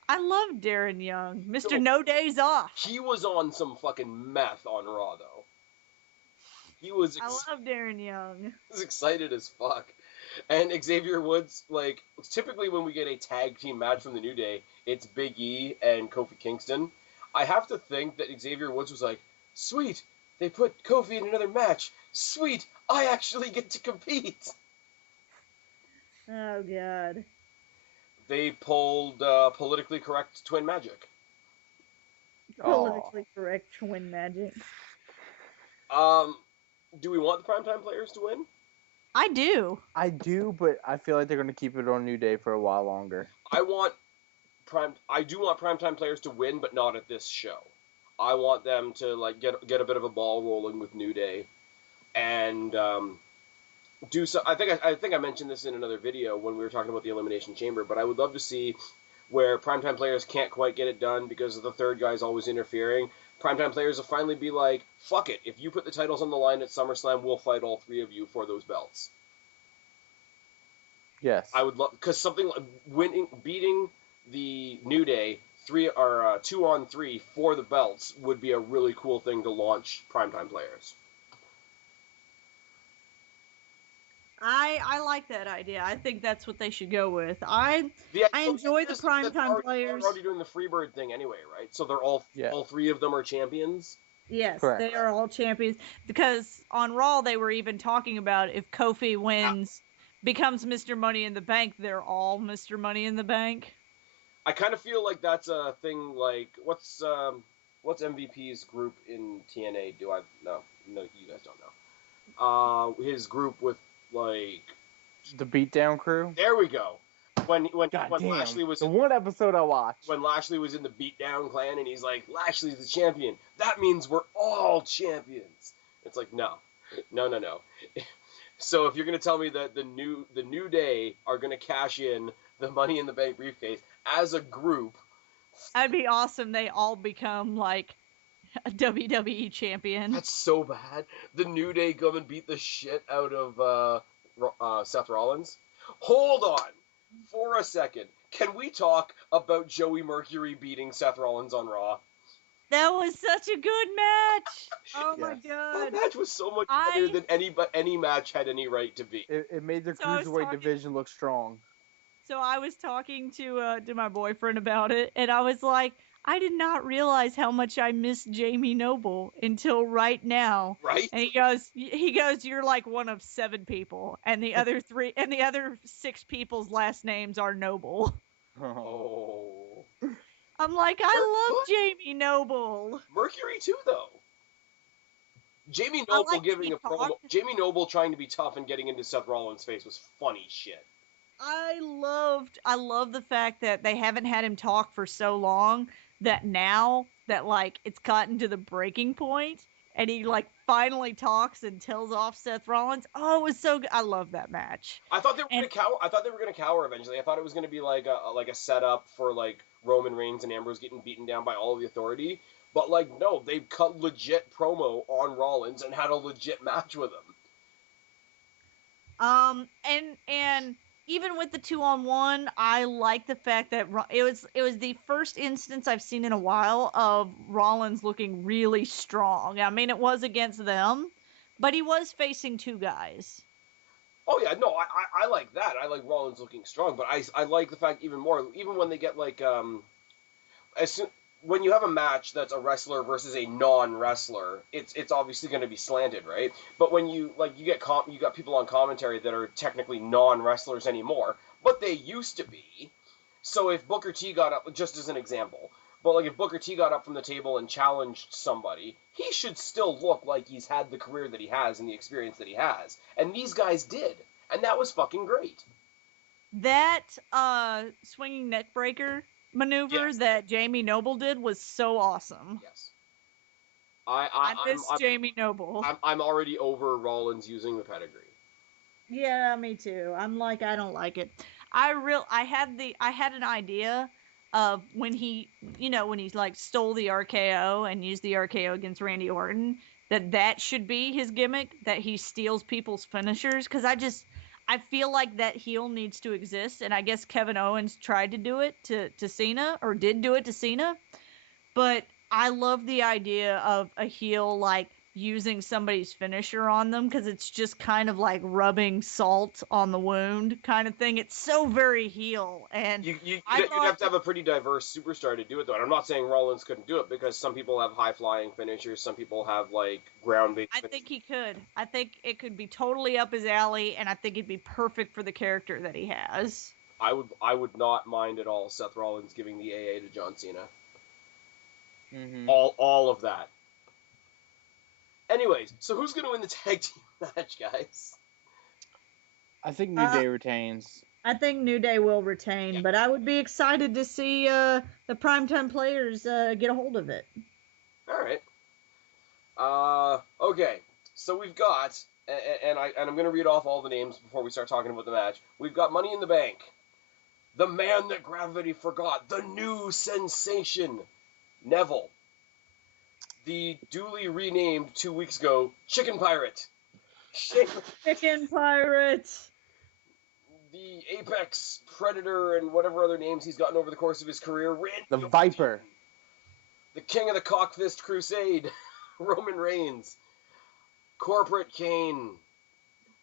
I love Darren Young, Mr. No Days Off. He was on some fucking meth on Raw though. I love Darren Young. He was excited as fuck. And Xavier Woods, typically when we get a tag team match from the New Day, it's Big E and Kofi Kingston. I have to think that Xavier Woods was like, sweet, they put Kofi in another match. Sweet, I actually get to compete. Oh, God. They pulled politically correct twin magic. Politically correct twin magic. Do we want the Primetime Players to win? I do. I do, but I feel like they're going to keep it on New Day for a while longer. I do want Primetime Players to win, but not at this show. I want them to get a bit of a ball rolling with New Day, and do so. I think I mentioned this in another video when we were talking about the Elimination Chamber. But I would love to see where Primetime Players can't quite get it done because the third guy's always interfering. Primetime Players will finally be like, fuck it, if you put the titles on the line at SummerSlam, we'll fight all three of you for those belts. Yes. I would love, because something like beating the New Day 2-on-3 for the belts would be a really cool thing to launch Primetime Players. I like that idea. I think that's what they should go with. I enjoy the Primetime Players. They're already doing the Freebird thing anyway, right? So they're all three of them are champions? Yes, correct. They are all champions. Because on Raw, they were even talking about if Kofi wins, becomes Mr. Money in the Bank, they're all Mr. Money in the Bank. I kind of feel like that's a thing like, what's MVP's group in TNA? No, you guys don't know. His group with, the Beatdown Crew? There we go. When Lashley was the one episode I watched. When Lashley was in the Beatdown clan and he's like, Lashley's the champion. That means we're all champions. It's like, no. So if you're going to tell me that the New Day are going to cash in the Money in the Bank briefcase as a group, that'd be awesome. They all become like a WWE champion. That's so bad. The New Day come and beat the shit out of Seth Rollins. Hold on for a second. Can we talk about Joey Mercury beating Seth Rollins on Raw? That was such a good match. Oh my god. That match was so much better than any match had any right to be. It made the cruiserweight division look strong. So I was talking to my boyfriend about it, and I was like, I did not realize how much I missed Jamie Noble until right now. Right? And he goes, you're like one of 7 people, and the other 6 people's last names are Noble. Oh. I'm like, I love Jamie Noble. Mercury too, though. Jamie Noble giving a promo. Jamie Noble trying to be tough and getting into Seth Rollins' face was funny shit. I love the fact that they haven't had him talk for so long that now that like it's gotten to the breaking point and he like finally talks and tells off Seth Rollins. Oh, it was so good. I love that match. I thought they were going to cower. I thought they were going to cower eventually. I thought it was going to be like a setup for like Roman Reigns and Ambrose getting beaten down by all of the Authority. But like no, they cut legit promo on Rollins and had a legit match with him. And even with the 2-on-1, I like the fact that it was the first instance I've seen in a while of Rollins looking really strong. I mean, it was against them, but he was facing 2 guys. Oh yeah, no, I like that. I like Rollins looking strong, but I like the fact even more, even when they get like when you have a match that's a wrestler versus a non-wrestler, it's obviously going to be slanted, right? But when you got people on commentary that are technically non-wrestlers anymore, but they used to be. So if Booker T got up, just as an example, but like if Booker T got up from the table and challenged somebody, he should still look like he's had the career that he has and the experience that he has. And these guys did, and that was fucking great. That swinging neck breaker maneuver that Jamie Noble did was so awesome. Yes. I miss Jamie Noble. I'm already over Rollins using the pedigree. Yeah, me too. I'm like, I don't like it. I had an idea of when he like stole the RKO and used the RKO against Randy Orton, that should be his gimmick, that he steals people's finishers, because I feel like that heel needs to exist, and I guess Kevin Owens tried to do it to Cena, or did do it to Cena, but I love the idea of a heel like using somebody's finisher on them, because it's just kind of like rubbing salt on the wound kind of thing. It's so very heel, and you'd have to have a pretty diverse superstar to do it, though. And I'm not saying Rollins couldn't do it, because some people have high flying finishers, some people have like ground based. I think he could. I think it could be totally up his alley, and I think it'd be perfect for the character that he has. I would not mind at all Seth Rollins giving the AA to John Cena. Mm-hmm. All of that. Anyways, so who's going to win the tag team match, guys? I think New Day retains. I think New Day will retain, but I would be excited to see the Primetime Players get a hold of it. All right. Okay. So we've got, and I'm going to read off all the names before we start talking about the match. We've got Money in the Bank, the man that gravity forgot, the new sensation, Neville. The duly renamed 2 weeks ago Chicken Pirate. Chicken Pirate. The Apex Predator and whatever other names he's gotten over the course of his career. The Viper. The King of the Cockfist Crusade. Roman Reigns. Corporate Kane.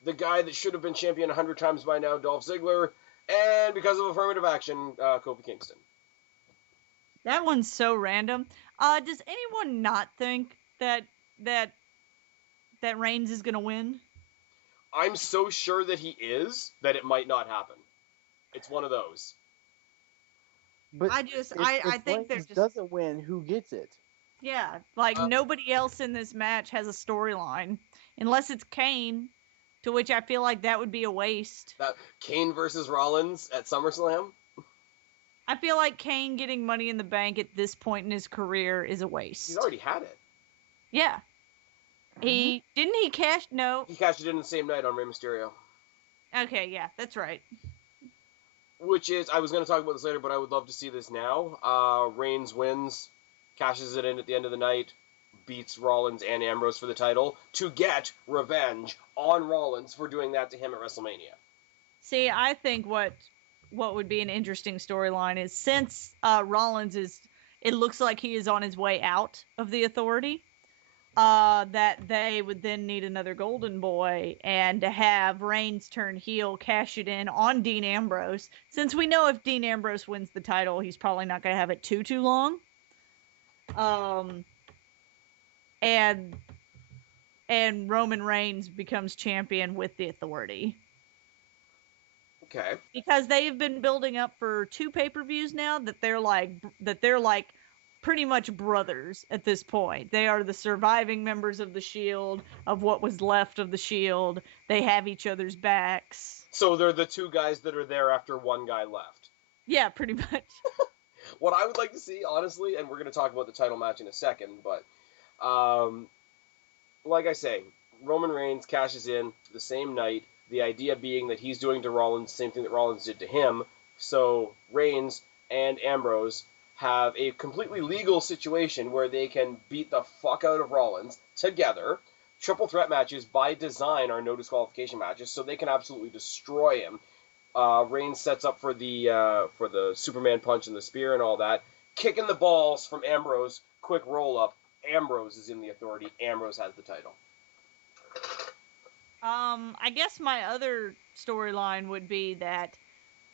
The guy that should have been champion 100 times by now, Dolph Ziggler. And because of affirmative action, Kofi Kingston. That one's so random. Does anyone not think that Reigns is gonna win? I'm so sure that he is that it might not happen. It's one of those. But I think there's doesn't win, who gets it? Yeah, like nobody else in this match has a storyline unless it's Kane, to which I feel like that would be a waste. That Kane versus Rollins at SummerSlam? I feel like Kane getting Money in the Bank at this point in his career is a waste. He's already had it. Yeah. Didn't he cash? No. He cashed it in the same night on Rey Mysterio. Okay, yeah, that's right. Which is, I was going to talk about this later, but I would love to see this now. Reigns wins, cashes it in at the end of the night, beats Rollins and Ambrose for the title to get revenge on Rollins for doing that to him at WrestleMania. See, I think what would be an interesting storyline is, since Rollins it looks like he is on his way out of the Authority, that they would then need another Golden Boy, and to have Reigns turn heel, cash it in on Dean Ambrose. Since we know if Dean Ambrose wins the title, he's probably not going to have it too long. And Roman Reigns becomes champion with the Authority. Okay. Because they've been building up for 2 pay-per-views now that they're like pretty much brothers at this point. They are the surviving members of the Shield, of what was left of the Shield. They have each other's backs. So they're the 2 guys that are there after one guy left. Yeah, pretty much. What I would like to see, honestly, and we're going to talk about the title match in a second, but like I say, Roman Reigns cashes in the same night. The idea being that he's doing to Rollins the same thing that Rollins did to him. So Reigns and Ambrose have a completely legal situation where they can beat the fuck out of Rollins together. Triple threat matches by design are no disqualification matches, so they can absolutely destroy him. Reigns sets up for the Superman punch and the spear and all that. Kicking the balls from Ambrose, quick roll up. Ambrose is in the Authority. Ambrose has the title. I guess my other storyline would be that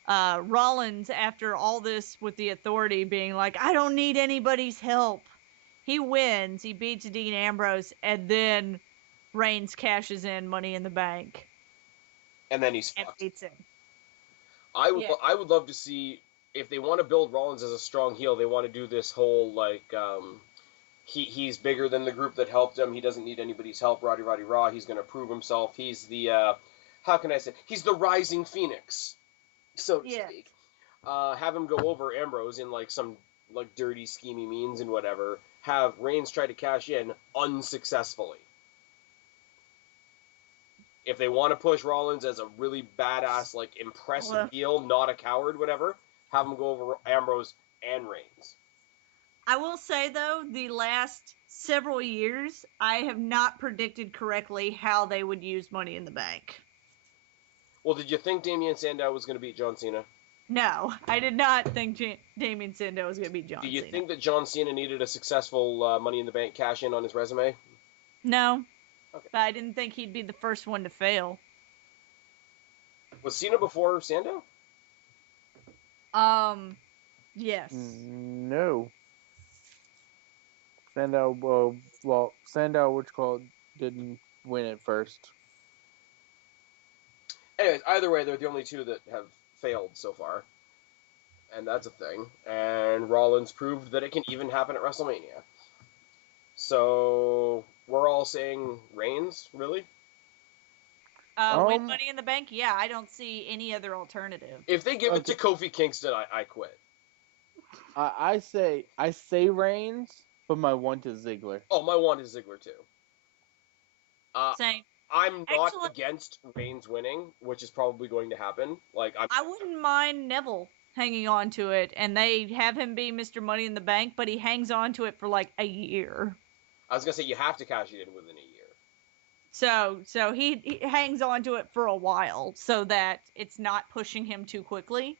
Rollins, after all this with the Authority being like, I don't need anybody's help, he wins, he beats Dean Ambrose, and then Reigns cashes in Money in the Bank. And then he's fucked. Beats him. I would love to see, if they want to build Rollins as a strong heel, they want to do this whole, like, he's bigger than the group that helped him. He doesn't need anybody's help. Roddy Raw. He's going to prove himself. He's the, how can I say? He's the rising phoenix, so to speak. Have him go over Ambrose in like some like dirty, schemy means and whatever. Have Reigns try to cash in unsuccessfully. If they want to push Rollins as a really badass, like impressive heel, not a coward, whatever, have him go over Ambrose and Reigns. I will say, though, the last several years, I have not predicted correctly how they would use Money in the Bank. Well, did you think Damien Sandow was going to beat John Cena? No, I did not think Damien Sandow was going to beat John Cena. Do you think that John Cena needed a successful Money in the Bank cash-in on his resume? No, okay. But I didn't think he'd be the first one to fail. Was Cena before Sandow? Yes. No. Sandow, didn't win it first. Anyways, either way, they're the only 2 that have failed so far. And that's a thing. And Rollins proved that it can even happen at WrestleMania. So, we're all saying Reigns, really? Win Money in the Bank? Yeah, I don't see any other alternative. If they give it to Kofi Kingston, I quit. I say Reigns, but my want is Ziggler. Oh, my want is Ziggler, too. Same. I'm not against Reigns winning, which is probably going to happen. I wouldn't mind Neville hanging on to it, and they have him be Mr. Money in the Bank, but he hangs on to it for like a year. I was going to say, you have to cash it in within a year. So he hangs on to it for a while, so that it's not pushing him too quickly.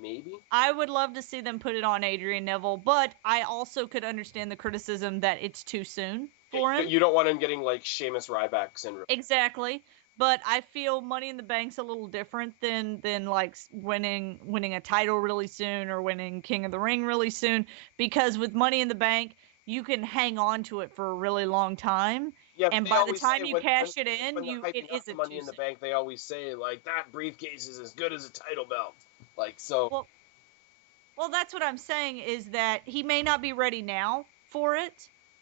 Maybe. I would love to see them put it on Adrian Neville, but I also could understand the criticism that it's too soon for him. You don't want him getting like Sheamus Ryback syndrome. Exactly. But I feel Money in the Bank's a little different than like winning a title really soon or winning King of the Ring really soon, because with Money in the Bank, you can hang on to it for a really long time. Yeah, and by the time you cash it in, it isn't Money in the Bank. They always say like that briefcase is as good as a title belt. Like so. Well, that's what I'm saying is that he may not be ready now for it,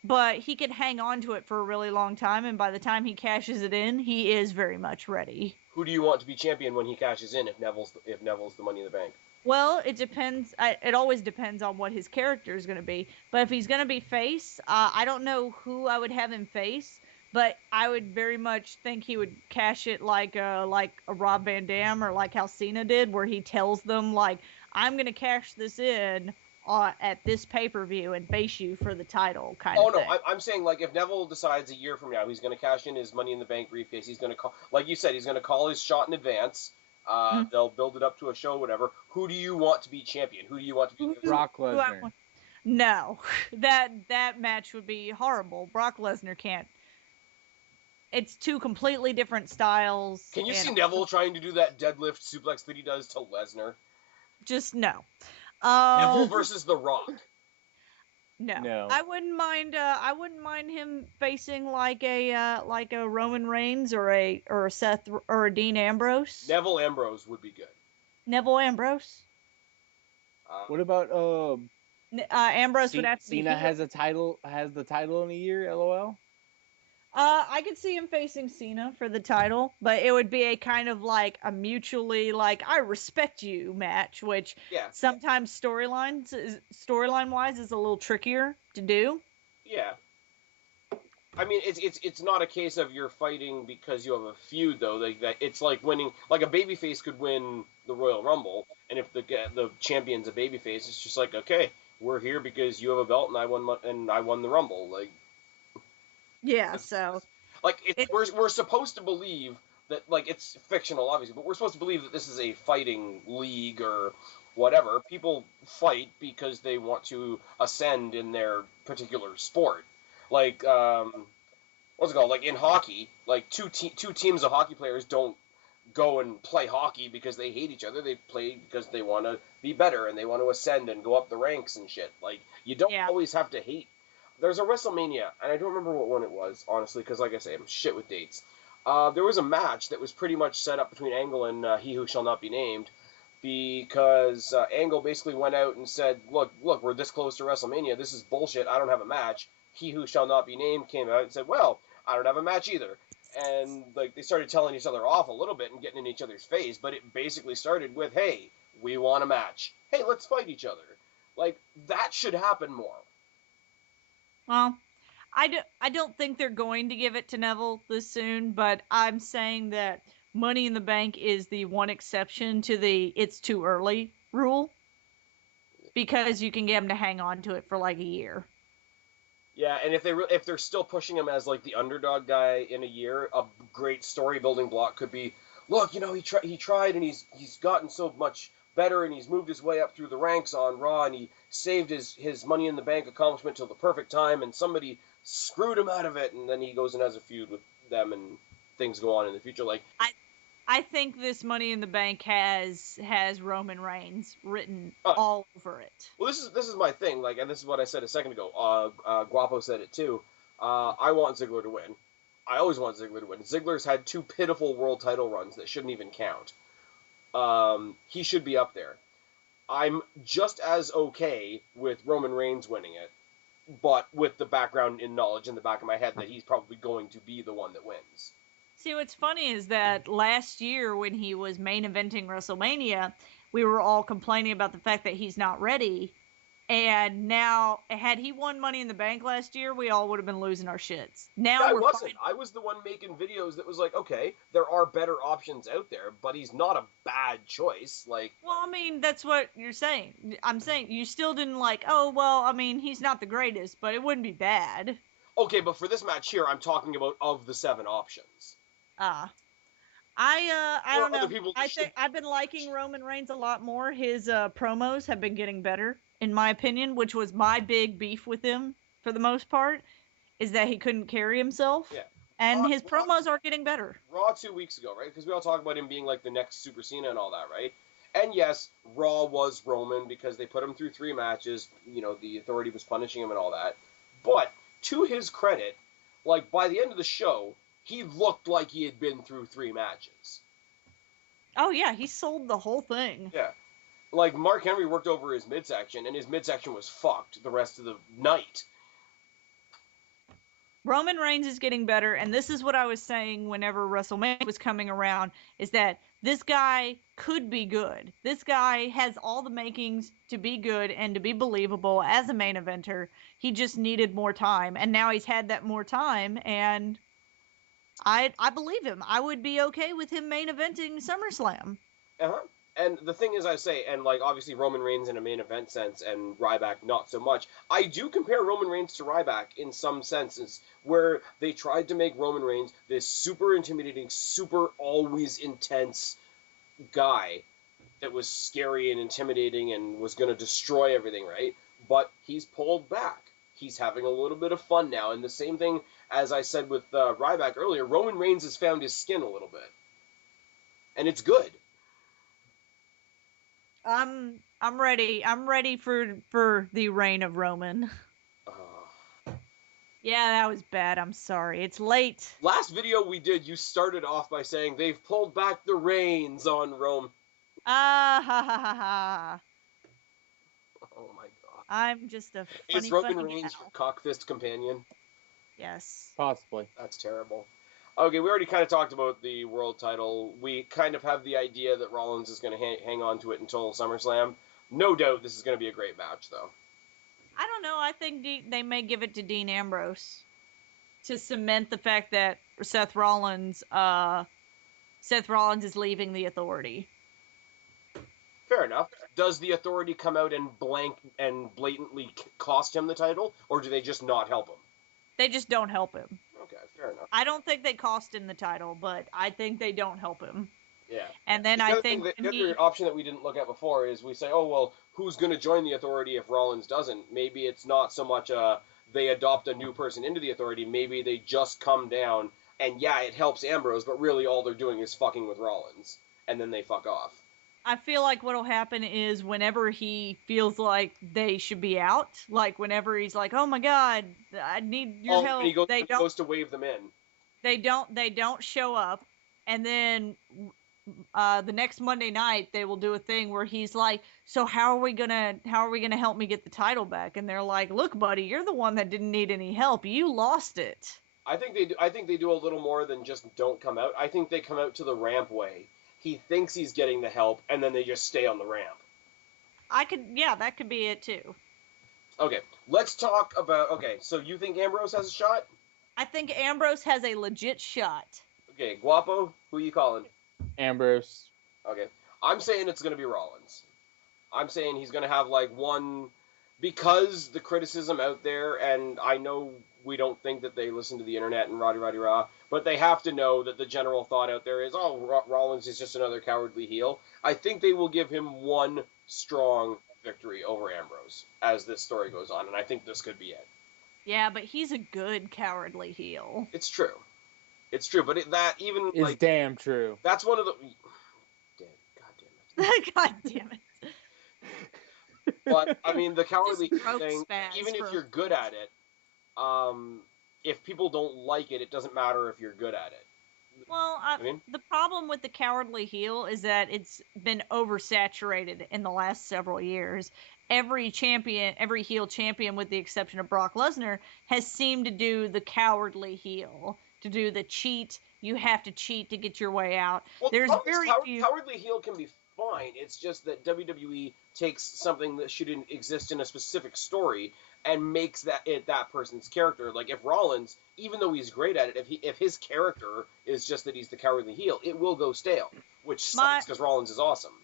but he can hang on to it for a really long time, and by the time he cashes it in, he is very much ready. Who do you want to be champion when he cashes in? If Neville's the Money in the Bank? Well, it depends. It always depends on what his character is going to be. But if he's going to be face, I don't know who I would have him face, but I would very much think he would cash it like a Rob Van Dam or like how Cena did, where he tells them like, "I'm going to cash this in at this pay-per-view and face you for the title," kind of thing. Oh no, I'm saying like if Neville decides a year from now he's going to cash in his Money in the Bank briefcase, he's going to call, like you said, he's going to call his shot in advance. They'll build it up to a show, whatever. Who do you want to be champion? Who do you want to be? Brock Lesnar. No, that match would be horrible. Brock Lesnar can't. It's two completely different styles. Can you see Neville trying to do that deadlift suplex that he does to Lesnar? Just no. Neville versus The Rock. No. I wouldn't mind him facing like a Roman Reigns or a Seth or a Dean Ambrose. Neville Ambrose would be good. Neville Ambrose. What about Ambrose would have to be. Cena has the title in a year. LOL. I could see him facing Cena for the title, but it would be a kind of like a mutually like I respect you match, which sometimes storyline wise is a little trickier to do. Yeah. I mean, it's not a case of you're fighting because you have a feud though. Like that, it's like winning. Like a babyface could win the Royal Rumble, and if the champion's a babyface, it's just like, okay, we're here because you have a belt and I won the Rumble. Like. Yeah, so like we're supposed to believe that, like, it's fictional obviously, but we're supposed to believe that this is a fighting league or whatever. People fight because they want to ascend in their particular sport. Like what's it called? Like in hockey, like two teams of hockey players don't go and play hockey because they hate each other. They play because they want to be better and they want to ascend and go up the ranks and shit. Like you don't always have to hate. There's a WrestleMania, and I don't remember what one it was, honestly, because like I say, I'm shit with dates. There was a match that was pretty much set up between Angle and He Who Shall Not Be Named, because Angle basically went out and said, look, we're this close to WrestleMania, this is bullshit, I don't have a match. He Who Shall Not Be Named came out and said, well, I don't have a match either. And like they started telling each other off a little bit and getting in each other's face, but it basically started with, hey, we want a match. Hey, let's fight each other. Like, that should happen more. Well, I don't think they're going to give it to Neville this soon, but I'm saying that Money in the Bank is the one exception to the it's too early rule, because you can get him to hang on to it for like a year. Yeah, and if they're still pushing him as like the underdog guy in a year, a great story building block could be, look, you know, he tried and he's gotten so much better and he's moved his way up through the ranks on Raw and he saved his Money in the Bank accomplishment till the perfect time and somebody screwed him out of it, and then he goes and has a feud with them and things go on in the future. Like I think this Money in the Bank has Roman Reigns written all over it. Well, this is my thing, like, and this is what I said a second ago. Guapo said it too. I want Ziggler to win. I always want Ziggler to win. Ziggler's had 2 pitiful world title runs that shouldn't even count. He should be up there. I'm just as okay with Roman Reigns winning it, but with the background in knowledge in the back of my head that he's probably going to be the one that wins. See, what's funny is that last year when he was main eventing WrestleMania, we were all complaining about the fact that he's not ready. And now, had he won Money in the Bank last year, we all would have been losing our shits. Now I wasn't. I was the one making videos that was like, okay, there are better options out there, but he's not a bad choice. Like, well, I mean, that's what you're saying. I'm saying you still didn't like, oh, well, I mean, he's not the greatest, but it wouldn't be bad. Okay, but for this match here, I'm talking about of the 7 options. I don't know. I've been liking Roman Reigns a lot more. His promos have been getting better, in my opinion, which was my big beef with him for the most part, is that he couldn't carry himself. Yeah. And his promos are getting better. Raw 2 weeks ago, right? Because we all talk about him being like the next Super Cena and all that, right? And yes, Raw was Roman because they put him through 3 matches. You know, the Authority was punishing him and all that. But to his credit, like by the end of the show, he looked like he had been through 3 matches. Oh, yeah, he sold the whole thing. Yeah. Like, Mark Henry worked over his midsection, and his midsection was fucked the rest of the night. Roman Reigns is getting better, and this is what I was saying whenever WrestleMania was coming around, is that this guy could be good. This guy has all the makings to be good and to be believable as a main eventer. He just needed more time, and now he's had that more time, and I believe him. I would be okay with him main eventing SummerSlam. Uh-huh. And the thing is, I say, and like obviously Roman Reigns in a main event sense, and Ryback not so much. I do compare Roman Reigns to Ryback in some senses, where they tried to make Roman Reigns this super intimidating, super always intense guy that was scary and intimidating and was going to destroy everything, right? But he's pulled back. He's having a little bit of fun now, and the same thing as I said with Ryback earlier. Roman Reigns has found his skin a little bit, and it's good. I'm ready. I'm ready for the reign of Roman. Yeah, that was bad. I'm sorry. It's late. Last video we did, you started off by saying they've pulled back the reins on Rome. Ah ha ha ha ha. Oh my god. I'm just a funny. Is Roman Reigns your cockfist companion? Yes. Possibly. That's terrible. Okay, we already kind of talked about the world title. We kind of have the idea that Rollins is going to hang on to it until SummerSlam. No doubt this is going to be a great match, though. I don't know. I think they may give it to Dean Ambrose to cement the fact that Seth Rollins is leaving the Authority. Fair enough. Does the Authority come out and blatantly cost him the title, or do they just not help him? They just don't help him. Okay, fair enough. I don't think they cost him the title, but I think they don't help him. Yeah. And then I think the other option that we didn't look at before is we say, oh, well, who's going to join the Authority if Rollins doesn't? Maybe it's not so much they adopt a new person into the Authority. Maybe they just come down, and yeah, it helps Ambrose, but really all they're doing is fucking with Rollins, and then they fuck off. I feel like what'll happen is whenever he feels like they should be out, like whenever he's like, "Oh my God, I need your help," he goes to wave them in. They don't show up, and then the next Monday night they will do a thing where he's like, "So how are we gonna help me get the title back?" And they're like, "Look, buddy, you're the one that didn't need any help. You lost it." I think they do a little more than just don't come out. I think they come out to the rampway. He thinks he's getting the help, and then they just stay on the ramp. That could be it too. Okay, let's talk about. Okay, so you think Ambrose has a shot? I think Ambrose has a legit shot. Okay, Guapo, who are you calling? Ambrose. Okay, I'm saying it's going to be Rollins. I'm saying he's going to have like one, because the criticism out there, and I know we don't think that they listen to the internet and rah, but they have to know that the general thought out there is, oh, Rollins is just another cowardly heel. I think they will give him one strong victory over Ambrose as this story goes on, and I think this could be it. Yeah, but he's a good cowardly heel. It's true, but it's damn true. That's one of the. God damn it. But I mean, the cowardly thing, Spaz even if you're good at it, if people don't like it, it doesn't matter if you're good at it. Well, the problem with the cowardly heel is that it's been oversaturated in the last several years. Every heel champion, with the exception of Brock Lesnar, has seemed to do the cowardly heel, to do the cheat. You have to cheat to get your way out. Well, cowardly heel can be fine. It's just that WWE takes something that shouldn't exist in a specific story and makes that person's character. Like if Rollins, even though he's great at it, if his character is just that he's the cowardly heel, it will go stale, which sucks because Rollins is awesome.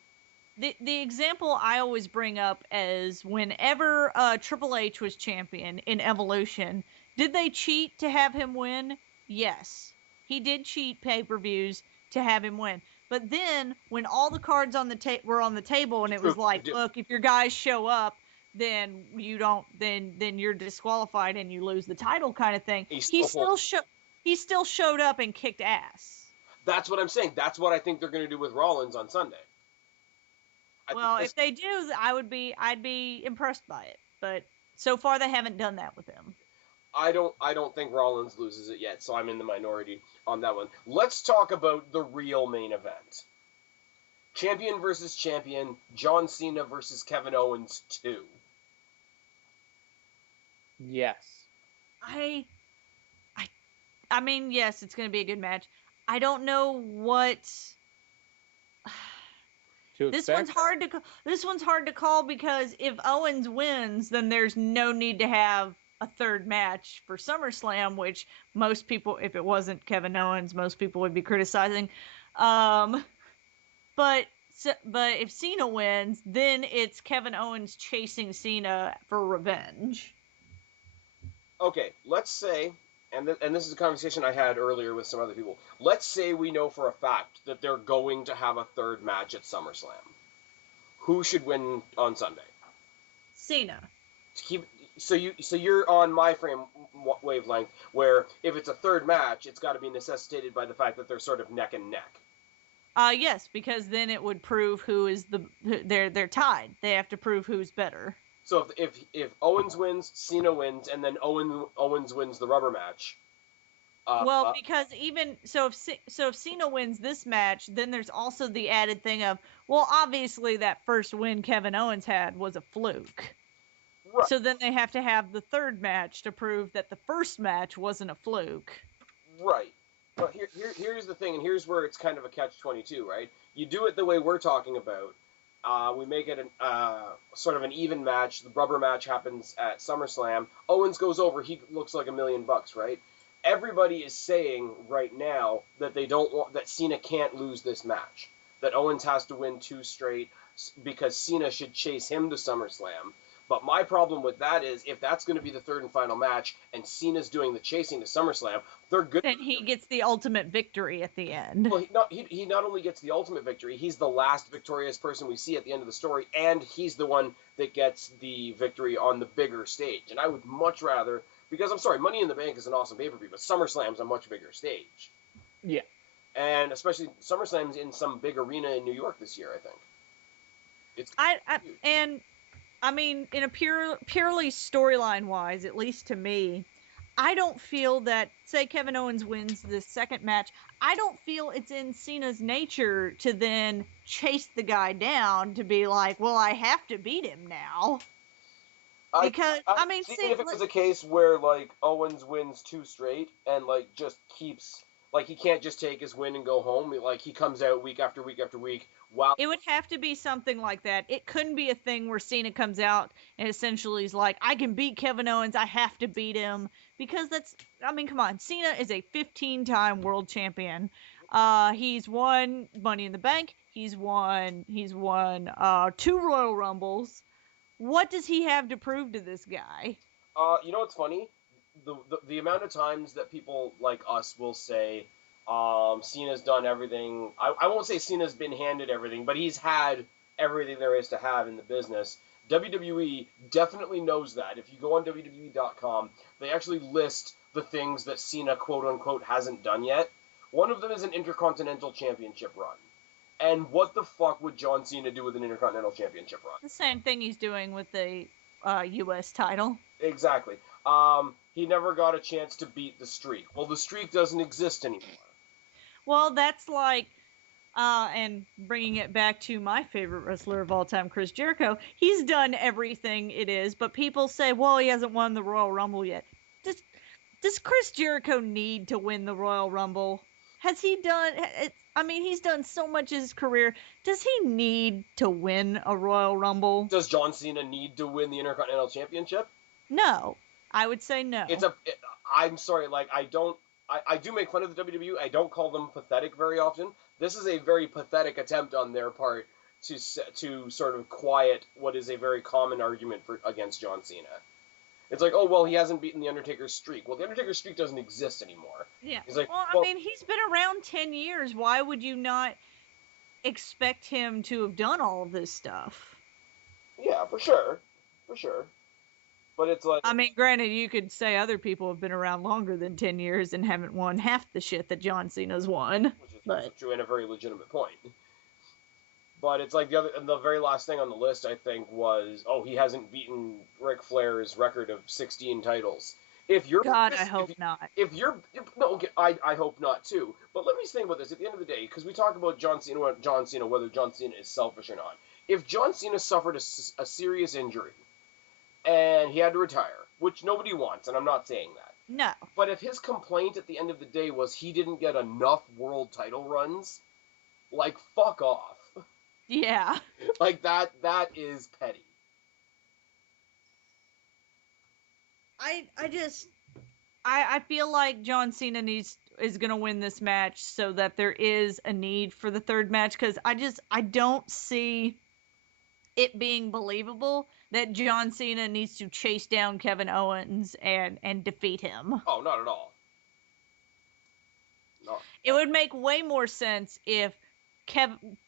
The example I always bring up is whenever Triple H was champion in Evolution, did they cheat to have him win? Yes. He did cheat pay-per-views to have him win. But then when all the cards were on the table and it was like, look, if your guys show up, then you're disqualified and you lose the title kind of thing. He still showed up and kicked ass. That's what I'm saying. That's what I think they're going to do with Rollins on Sunday. If they do, I'd be impressed by it. But so far they haven't done that with him. I don't think Rollins loses it yet, so I'm in the minority on that one. Let's talk about the real main event. Champion versus champion, John Cena versus Kevin Owens 2. Yes. I mean, yes, it's going to be a good match. I don't know what this one's hard to call because if Owens wins, then there's no need to have a third match for SummerSlam, which most people, if it wasn't Kevin Owens, most people would be criticizing. But if Cena wins, then it's Kevin Owens chasing Cena for revenge. Okay, let's say, and this is a conversation I had earlier with some other people. Let's say we know for a fact that they're going to have a third match at SummerSlam. Who should win on Sunday? Cena. So you're on my wavelength, where if it's a third match, it's got to be necessitated by the fact that they're sort of neck and neck. Yes, because then it would prove who is they're tied. They have to prove who's better. So if Owens wins, Cena wins, and then Owens wins the rubber match. Because even so, if Cena wins this match, then there's also the added thing of, well, obviously that first win Kevin Owens had was a fluke. Right. So then they have to have the third match to prove that the first match wasn't a fluke. Right. But here's the thing, and here's where it's kind of a catch-22, right? You do it the way we're talking about. We make it sort of an even match. The rubber match happens at SummerSlam. Owens goes over. He looks like $1 million, right? Everybody is saying right now that that Cena can't lose this match. That Owens has to win 2 straight because Cena should chase him to SummerSlam. But my problem with that is, if that's going to be the third and final match, and Cena's doing the chasing to SummerSlam, they're good. Then he gets the ultimate victory at the end. Well, he not only gets the ultimate victory, he's the last victorious person we see at the end of the story, and he's the one that gets the victory on the bigger stage. And I would much rather, because I'm sorry, Money in the Bank is an awesome pay-per-view, but SummerSlam's a much bigger stage. Yeah. And especially SummerSlam's in some big arena in New York this year, I think. I mean, in a purely storyline-wise, at least to me, I don't feel that, say Kevin Owens wins this second match, I don't feel it's in Cena's nature to then chase the guy down to be like, well, I have to beat him now. Because, I mean, if it was a case where, like, Owens wins 2 straight and, like, just keeps, like, he can't just take his win and go home, like, he comes out week after week after week. Wow. It would have to be something like that. It couldn't be a thing where Cena comes out and essentially is like, I can beat Kevin Owens, I have to beat him. Because I mean, come on. Cena is a 15-time world champion. He's won Money in the Bank. He's won 2 Royal Rumbles. What does he have to prove to this guy? You know what's funny? The amount of times that people like us will say, Cena's done everything. I won't say Cena's been handed everything, but he's had everything there is to have in the business. WWE definitely knows that. If you go on WWE.com, they actually list the things that Cena, quote-unquote, hasn't done yet. One of them is an Intercontinental Championship run. And what the fuck would John Cena do with an Intercontinental Championship run? The same thing he's doing with the U.S. title. Exactly. He never got a chance to beat the streak. Well, the streak doesn't exist anymore. Well, that's like, and bringing it back to my favorite wrestler of all time, Chris Jericho, he's done everything it is, but people say, well, he hasn't won the Royal Rumble yet. Does Chris Jericho need to win the Royal Rumble? Has he done, I mean, he's done so much in his career. Does he need to win a Royal Rumble? Does John Cena need to win the Intercontinental Championship? No. I would say no. I'm sorry, like, I do make fun of the WWE. I don't call them pathetic very often. This is a very pathetic attempt on their part to sort of quiet what is a very common argument against John Cena. It's like, oh, well, he hasn't beaten the Undertaker's streak. Well, the Undertaker's streak doesn't exist anymore. Yeah. He's like, well, I mean, he's been around 10 years. Why would you not expect him to have done all of this stuff? Yeah, for sure. For sure. But it's like... I mean, granted, you could say other people have been around longer than 10 years and haven't won half the shit that John Cena's won. Which is true and a very legitimate point. But it's like the very last thing on the list, I think, was, he hasn't beaten Ric Flair's record of 16 titles. I hope not. I hope not too. But let me think about this at the end of the day, because we talk about John Cena, whether John Cena is selfish or not. If John Cena suffered a serious injury and he had to retire, which nobody wants, and I'm not saying that, No. But if his complaint at the end of the day was he didn't get enough world title runs, like, fuck off. Yeah. Like, that is petty. I feel like John Cena is going to win this match so that there is a need for the third match, because I don't see it being believable that John Cena needs to chase down Kevin Owens and defeat him. Oh, not at all. No. It would make way more sense if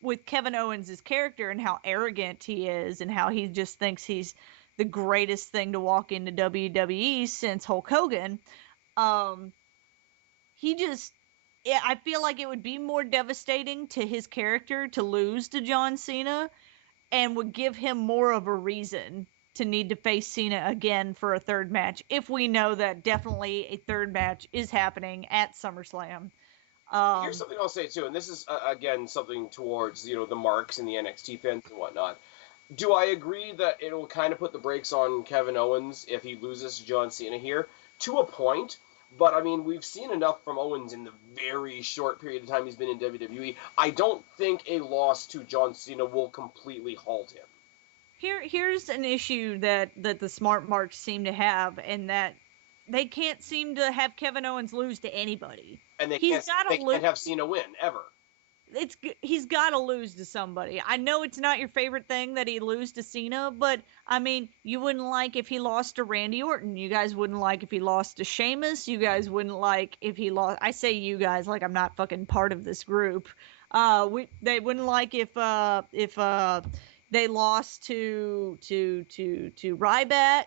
with Kevin Owens' character and how arrogant he is and how he just thinks he's the greatest thing to walk into WWE since Hulk Hogan. I feel like it would be more devastating to his character to lose to John Cena, and would give him more of a reason to need to face Cena again for a third match, if we know that definitely a third match is happening at SummerSlam. Here's something I'll say too, and this is again something towards the marks and the NXT fans and whatnot. Do I agree that it'll kind of put the brakes on Kevin Owens if he loses to John Cena here? To a point. But, I mean, we've seen enough from Owens in the very short period of time he's been in WWE. I don't think a loss to John Cena will completely halt him. Here's an issue that the smart marks seem to have, and that they can't seem to have Kevin Owens lose to anybody. And they can't have Cena win, ever. He's got to lose to somebody. I know it's not your favorite thing that he lose to Cena, but I mean, you wouldn't like if he lost to Randy Orton. You guys wouldn't like if he lost to Sheamus. You guys wouldn't like if he lost. I say you guys like I'm not fucking part of this group. They wouldn't like if they lost to Ryback.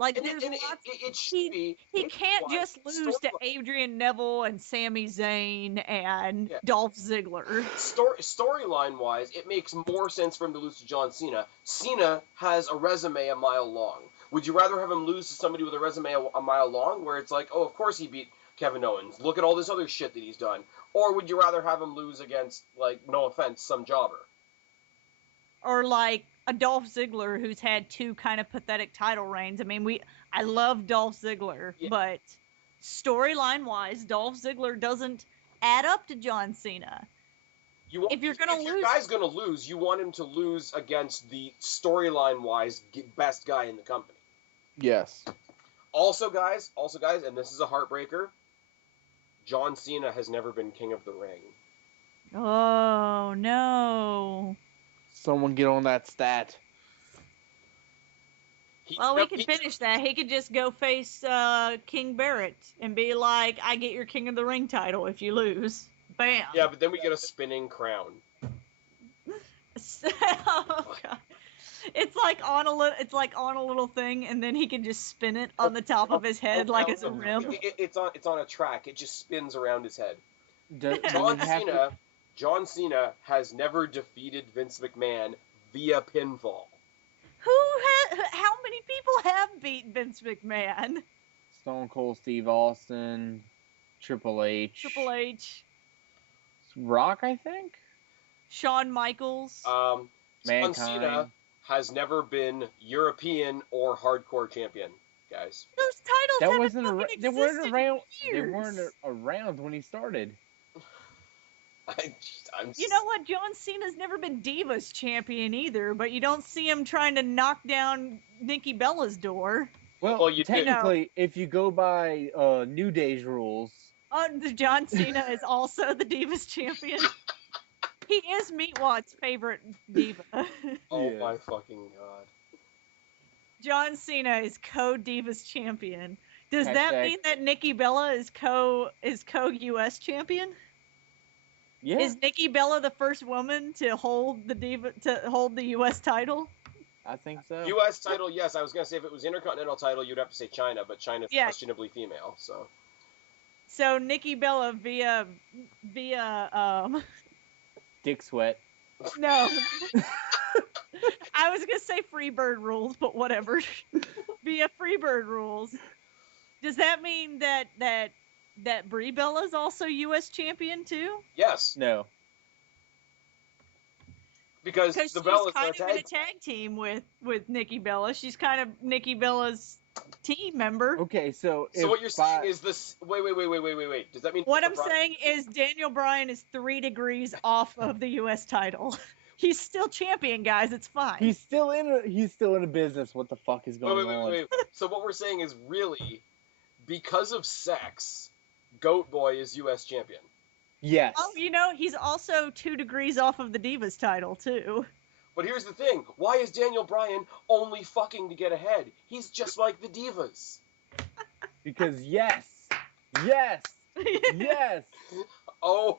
Like, he can't just lose to Adrian Neville and Sami Zayn and Dolph Ziggler. Storyline-wise, it makes more sense for him to lose to John Cena. Cena has a resume a mile long. Would you rather have him lose to somebody with a resume a mile long, where it's like, oh, of course he beat Kevin Owens. Look at all this other shit that he's done. Or would you rather have him lose against, like, no offense, some jobber? Or, like, a Dolph Ziggler who's had two kind of pathetic title reigns. I mean, I love Dolph Ziggler, but storyline-wise, Dolph Ziggler doesn't add up to John Cena. If your guy's gonna lose, you want him to lose against the storyline-wise best guy in the company. Yes. Also, guys, and this is a heartbreaker, John Cena has never been King of the Ring. Oh, no. Someone get on that stat. Well, we can finish that. He could just go face King Barrett and be like, I get your King of the Ring title if you lose. Bam. Yeah, but then we get a spinning crown. Oh, God. It's like on a little thing, and then he can just spin it on the top of his head like it's a rim. It's on a track. It just spins around his head. John Cena has never defeated Vince McMahon via pinfall. How many people have beat Vince McMahon? Stone Cold Steve Austin, Triple H. Rock, I think? Shawn Michaels. John Cena has never been European or hardcore champion, guys. Those titles they weren't around when he started. You know what? John Cena's never been Divas champion either, but you don't see him trying to knock down Nikki Bella's door. Well, technically, if you go by New Day's rules. John Cena is also the Divas champion. He is Meatwad's favorite diva. Oh my fucking God. John Cena is co-Divas champion. Does that mean that Nikki Bella is co-US champion? Yeah. Is Nikki Bella the first woman to hold the US title? I think so. US title, yes. I was gonna say if it was Intercontinental title, you'd have to say China, but China's questionably female, so. So Nikki Bella via Dick Sweat. No. I was gonna say Freebird rules, but whatever. Via Freebird rules. Does that mean that Brie Bella is also U.S. champion too? Yes. No. Because the Bellas are kind of in a tag team with Nikki Bella. She's kind of Nikki Bella's team member. Okay, so what you're saying is this? Wait. Does that mean what I'm saying is Daniel Bryan is 3 degrees off of the U.S. title? He's still champion, guys. It's fine. He's still in a business. What the fuck is going on? Wait. So what we're saying is really, because of sex, Goat Boy is U.S. champion. Yes. Oh, he's also 2 degrees off of the Divas title too. But here's the thing: why is Daniel Bryan only fucking to get ahead? He's just like the Divas. Because yes. Oh.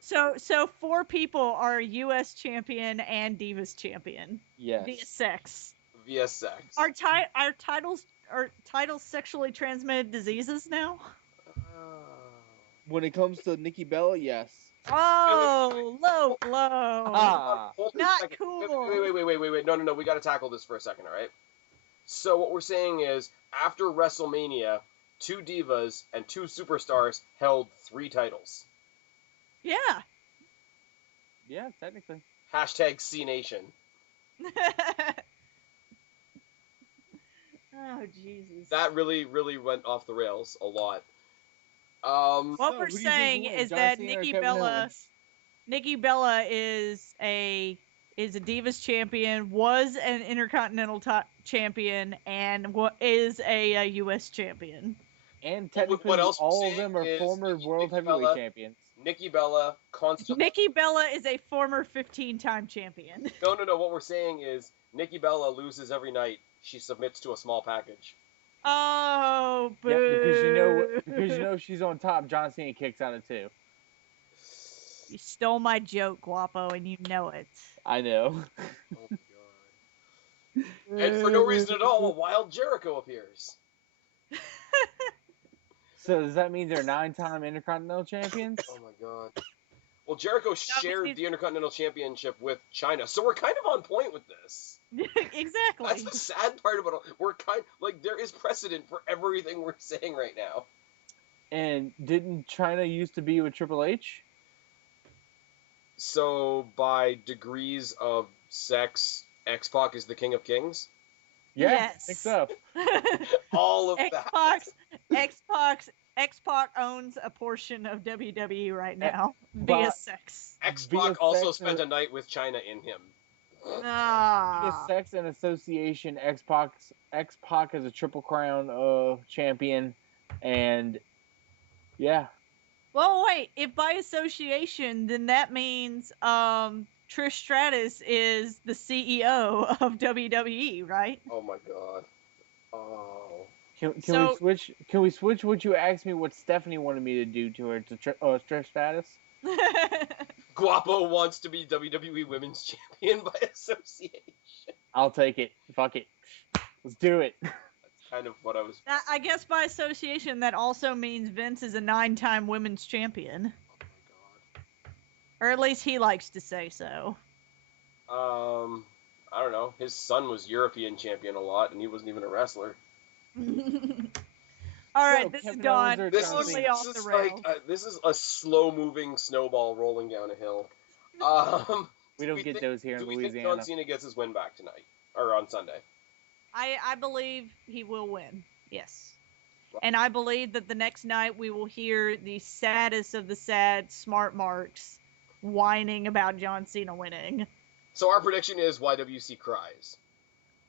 So 4 people are U.S. champion and Divas champion. Yes. Via sex. Are titles sexually transmitted diseases now? When it comes to Nikki Bella, yes. Oh, low blow. Not cool. Wait. No. We got to tackle this for a second, all right? So what we're saying is, after WrestleMania, 2 divas and 2 superstars held 3 titles. Yeah. Yeah, technically. Hashtag C Nation. Oh, Jesus. That really, really went off the rails a lot. What we're saying is that Nikki Bella is a Divas champion, was an Intercontinental champion, and is a U.S. champion. And technically, all of them are former World Heavyweight champions. Nikki Bella constantly. Nikki Bella is a former 15-time champion. No. What we're saying is Nikki Bella loses every night. She submits to a small package. Oh, boo! Yeah, because she's on top. John Cena kicks out of 2. You stole my joke, Guapo, and you know it. I know. Oh my god! And for no reason at all, a Wild Jericho appears. So does that mean they're 9-time Intercontinental champions? Oh my god. Well, Jericho shared the Intercontinental Championship with China, so we're kind of on point with this. Exactly. That's the sad part about it. We're there is precedent for everything we're saying right now. And didn't China used to be with Triple H? So by degrees of sex, X-Pac is the King of Kings? Yeah, yes. I think so. All of X-Pac owns a portion of WWE right now via sex. X-Pac also spent a night with China in him. Via sex and association, X-Pac is a Triple Crown champion, and yeah. Well, wait. If by association, then that means Trish Stratus is the CEO of WWE, right? Oh my god. Oh. Can we switch what you asked me what Stephanie wanted me to do to her to Trish Stratus? Guapo wants to be WWE Women's Champion by association. I'll take it. Fuck it. Let's do it. That's kind of what I was... I guess by association, that also means Vince is a 9-time Women's Champion. Oh my god. Or at least he likes to say so. I don't know. His son was European Champion a lot, and he wasn't even a wrestler. Alright, this is gone. Totally off the rails. This is a slow-moving snowball rolling down a hill. We don't get those here in Louisiana. Do we think John Cena gets his win back tonight? Or on Sunday? I believe he will win. Yes. And I believe that the next night we will hear the saddest of the sad smart marks whining about John Cena winning. So our prediction is YWC cries.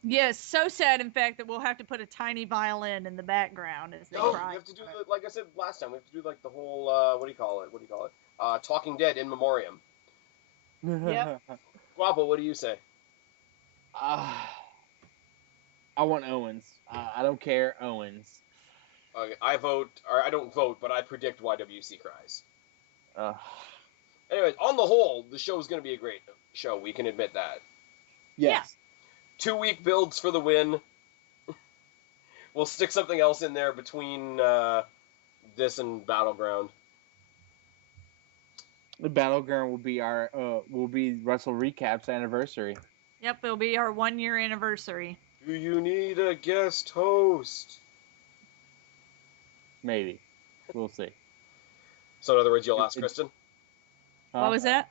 Yes, so sad, in fact, that we'll have to put a tiny violin in the background as they cry. We have to do, like I said last time, we have to do like the whole, what do you call it? Talking Dead in memoriam. Yep. Guapo, what do you say? I want Owens. I don't care, Owens. Okay, I don't vote, but I predict YWC cries. Anyways, on the whole, the show is going to be a great show. We can admit that. Yes. 2-week builds for the win. We'll stick something else in there between this and Battleground. The Battleground will be Wrestle Recap's anniversary. Yep, it'll be our 1-year anniversary. Do you need a guest host? Maybe. We'll see. So in other words, you'll ask Kristen? What was that?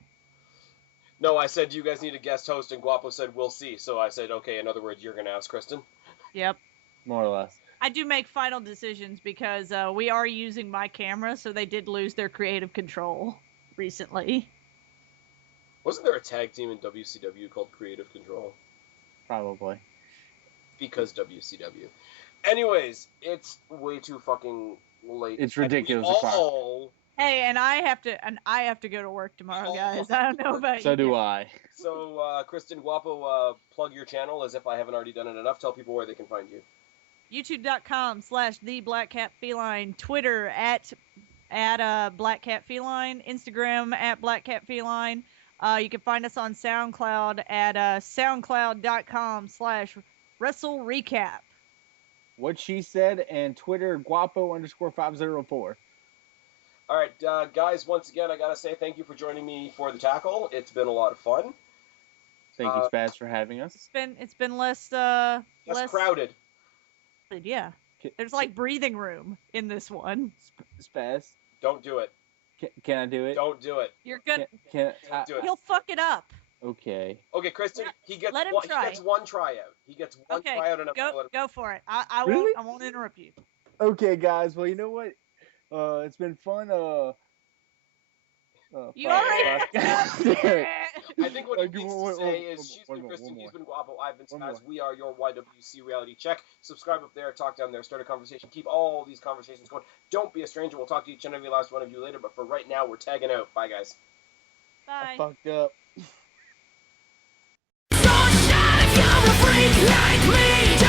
No, I said, do you guys need a guest host? And Guapo said, we'll see. So I said, okay, in other words, you're going to ask Kristen? Yep. More or less. I do make final decisions because we are using my camera, so they did lose their creative control recently. Wasn't there a tag team in WCW called Creative Control? Probably. Because WCW. Anyways, it's way too fucking late. It's ridiculous. Hey, and I have to go to work tomorrow, guys. I don't know about you. So do I. So, Kristen, Guapo, plug your channel as if I haven't already done it enough. Tell people where they can find you. YouTube.com/TheBlackCatFeline, Twitter at BlackCatFeline, Instagram at BlackCatFeline. You can find us on SoundCloud at SoundCloud.com/WrestleRecap. What she said, and Twitter Guapo_504. All right, guys. Once again, I gotta say thank you for joining me for the tackle. It's been a lot of fun. Thank you, Spaz, for having us. It's been less crowded. Yeah, there's like breathing room in this one. Spaz, don't do it. Can I do it? Don't do it. You're good. Don't do it. He'll fuck it up. Okay. Okay, Kristen. He gets Let him try. He gets one tryout. He gets one tryout, and go for it. I won't interrupt you. Okay, guys. Well, you know what? It's been fun. You already. I think what he needs to say is, she's been Kristen, he's been Guapo, I've been Spaz. We are your YWC Reality Check. Subscribe up there, talk down there, start a conversation. Keep all these conversations going. Don't be a stranger. We'll talk to each and every last one of you later. But for right now, we're tagging out. Bye, guys. Bye. I fucked up. Don't shine if you're a freak like me.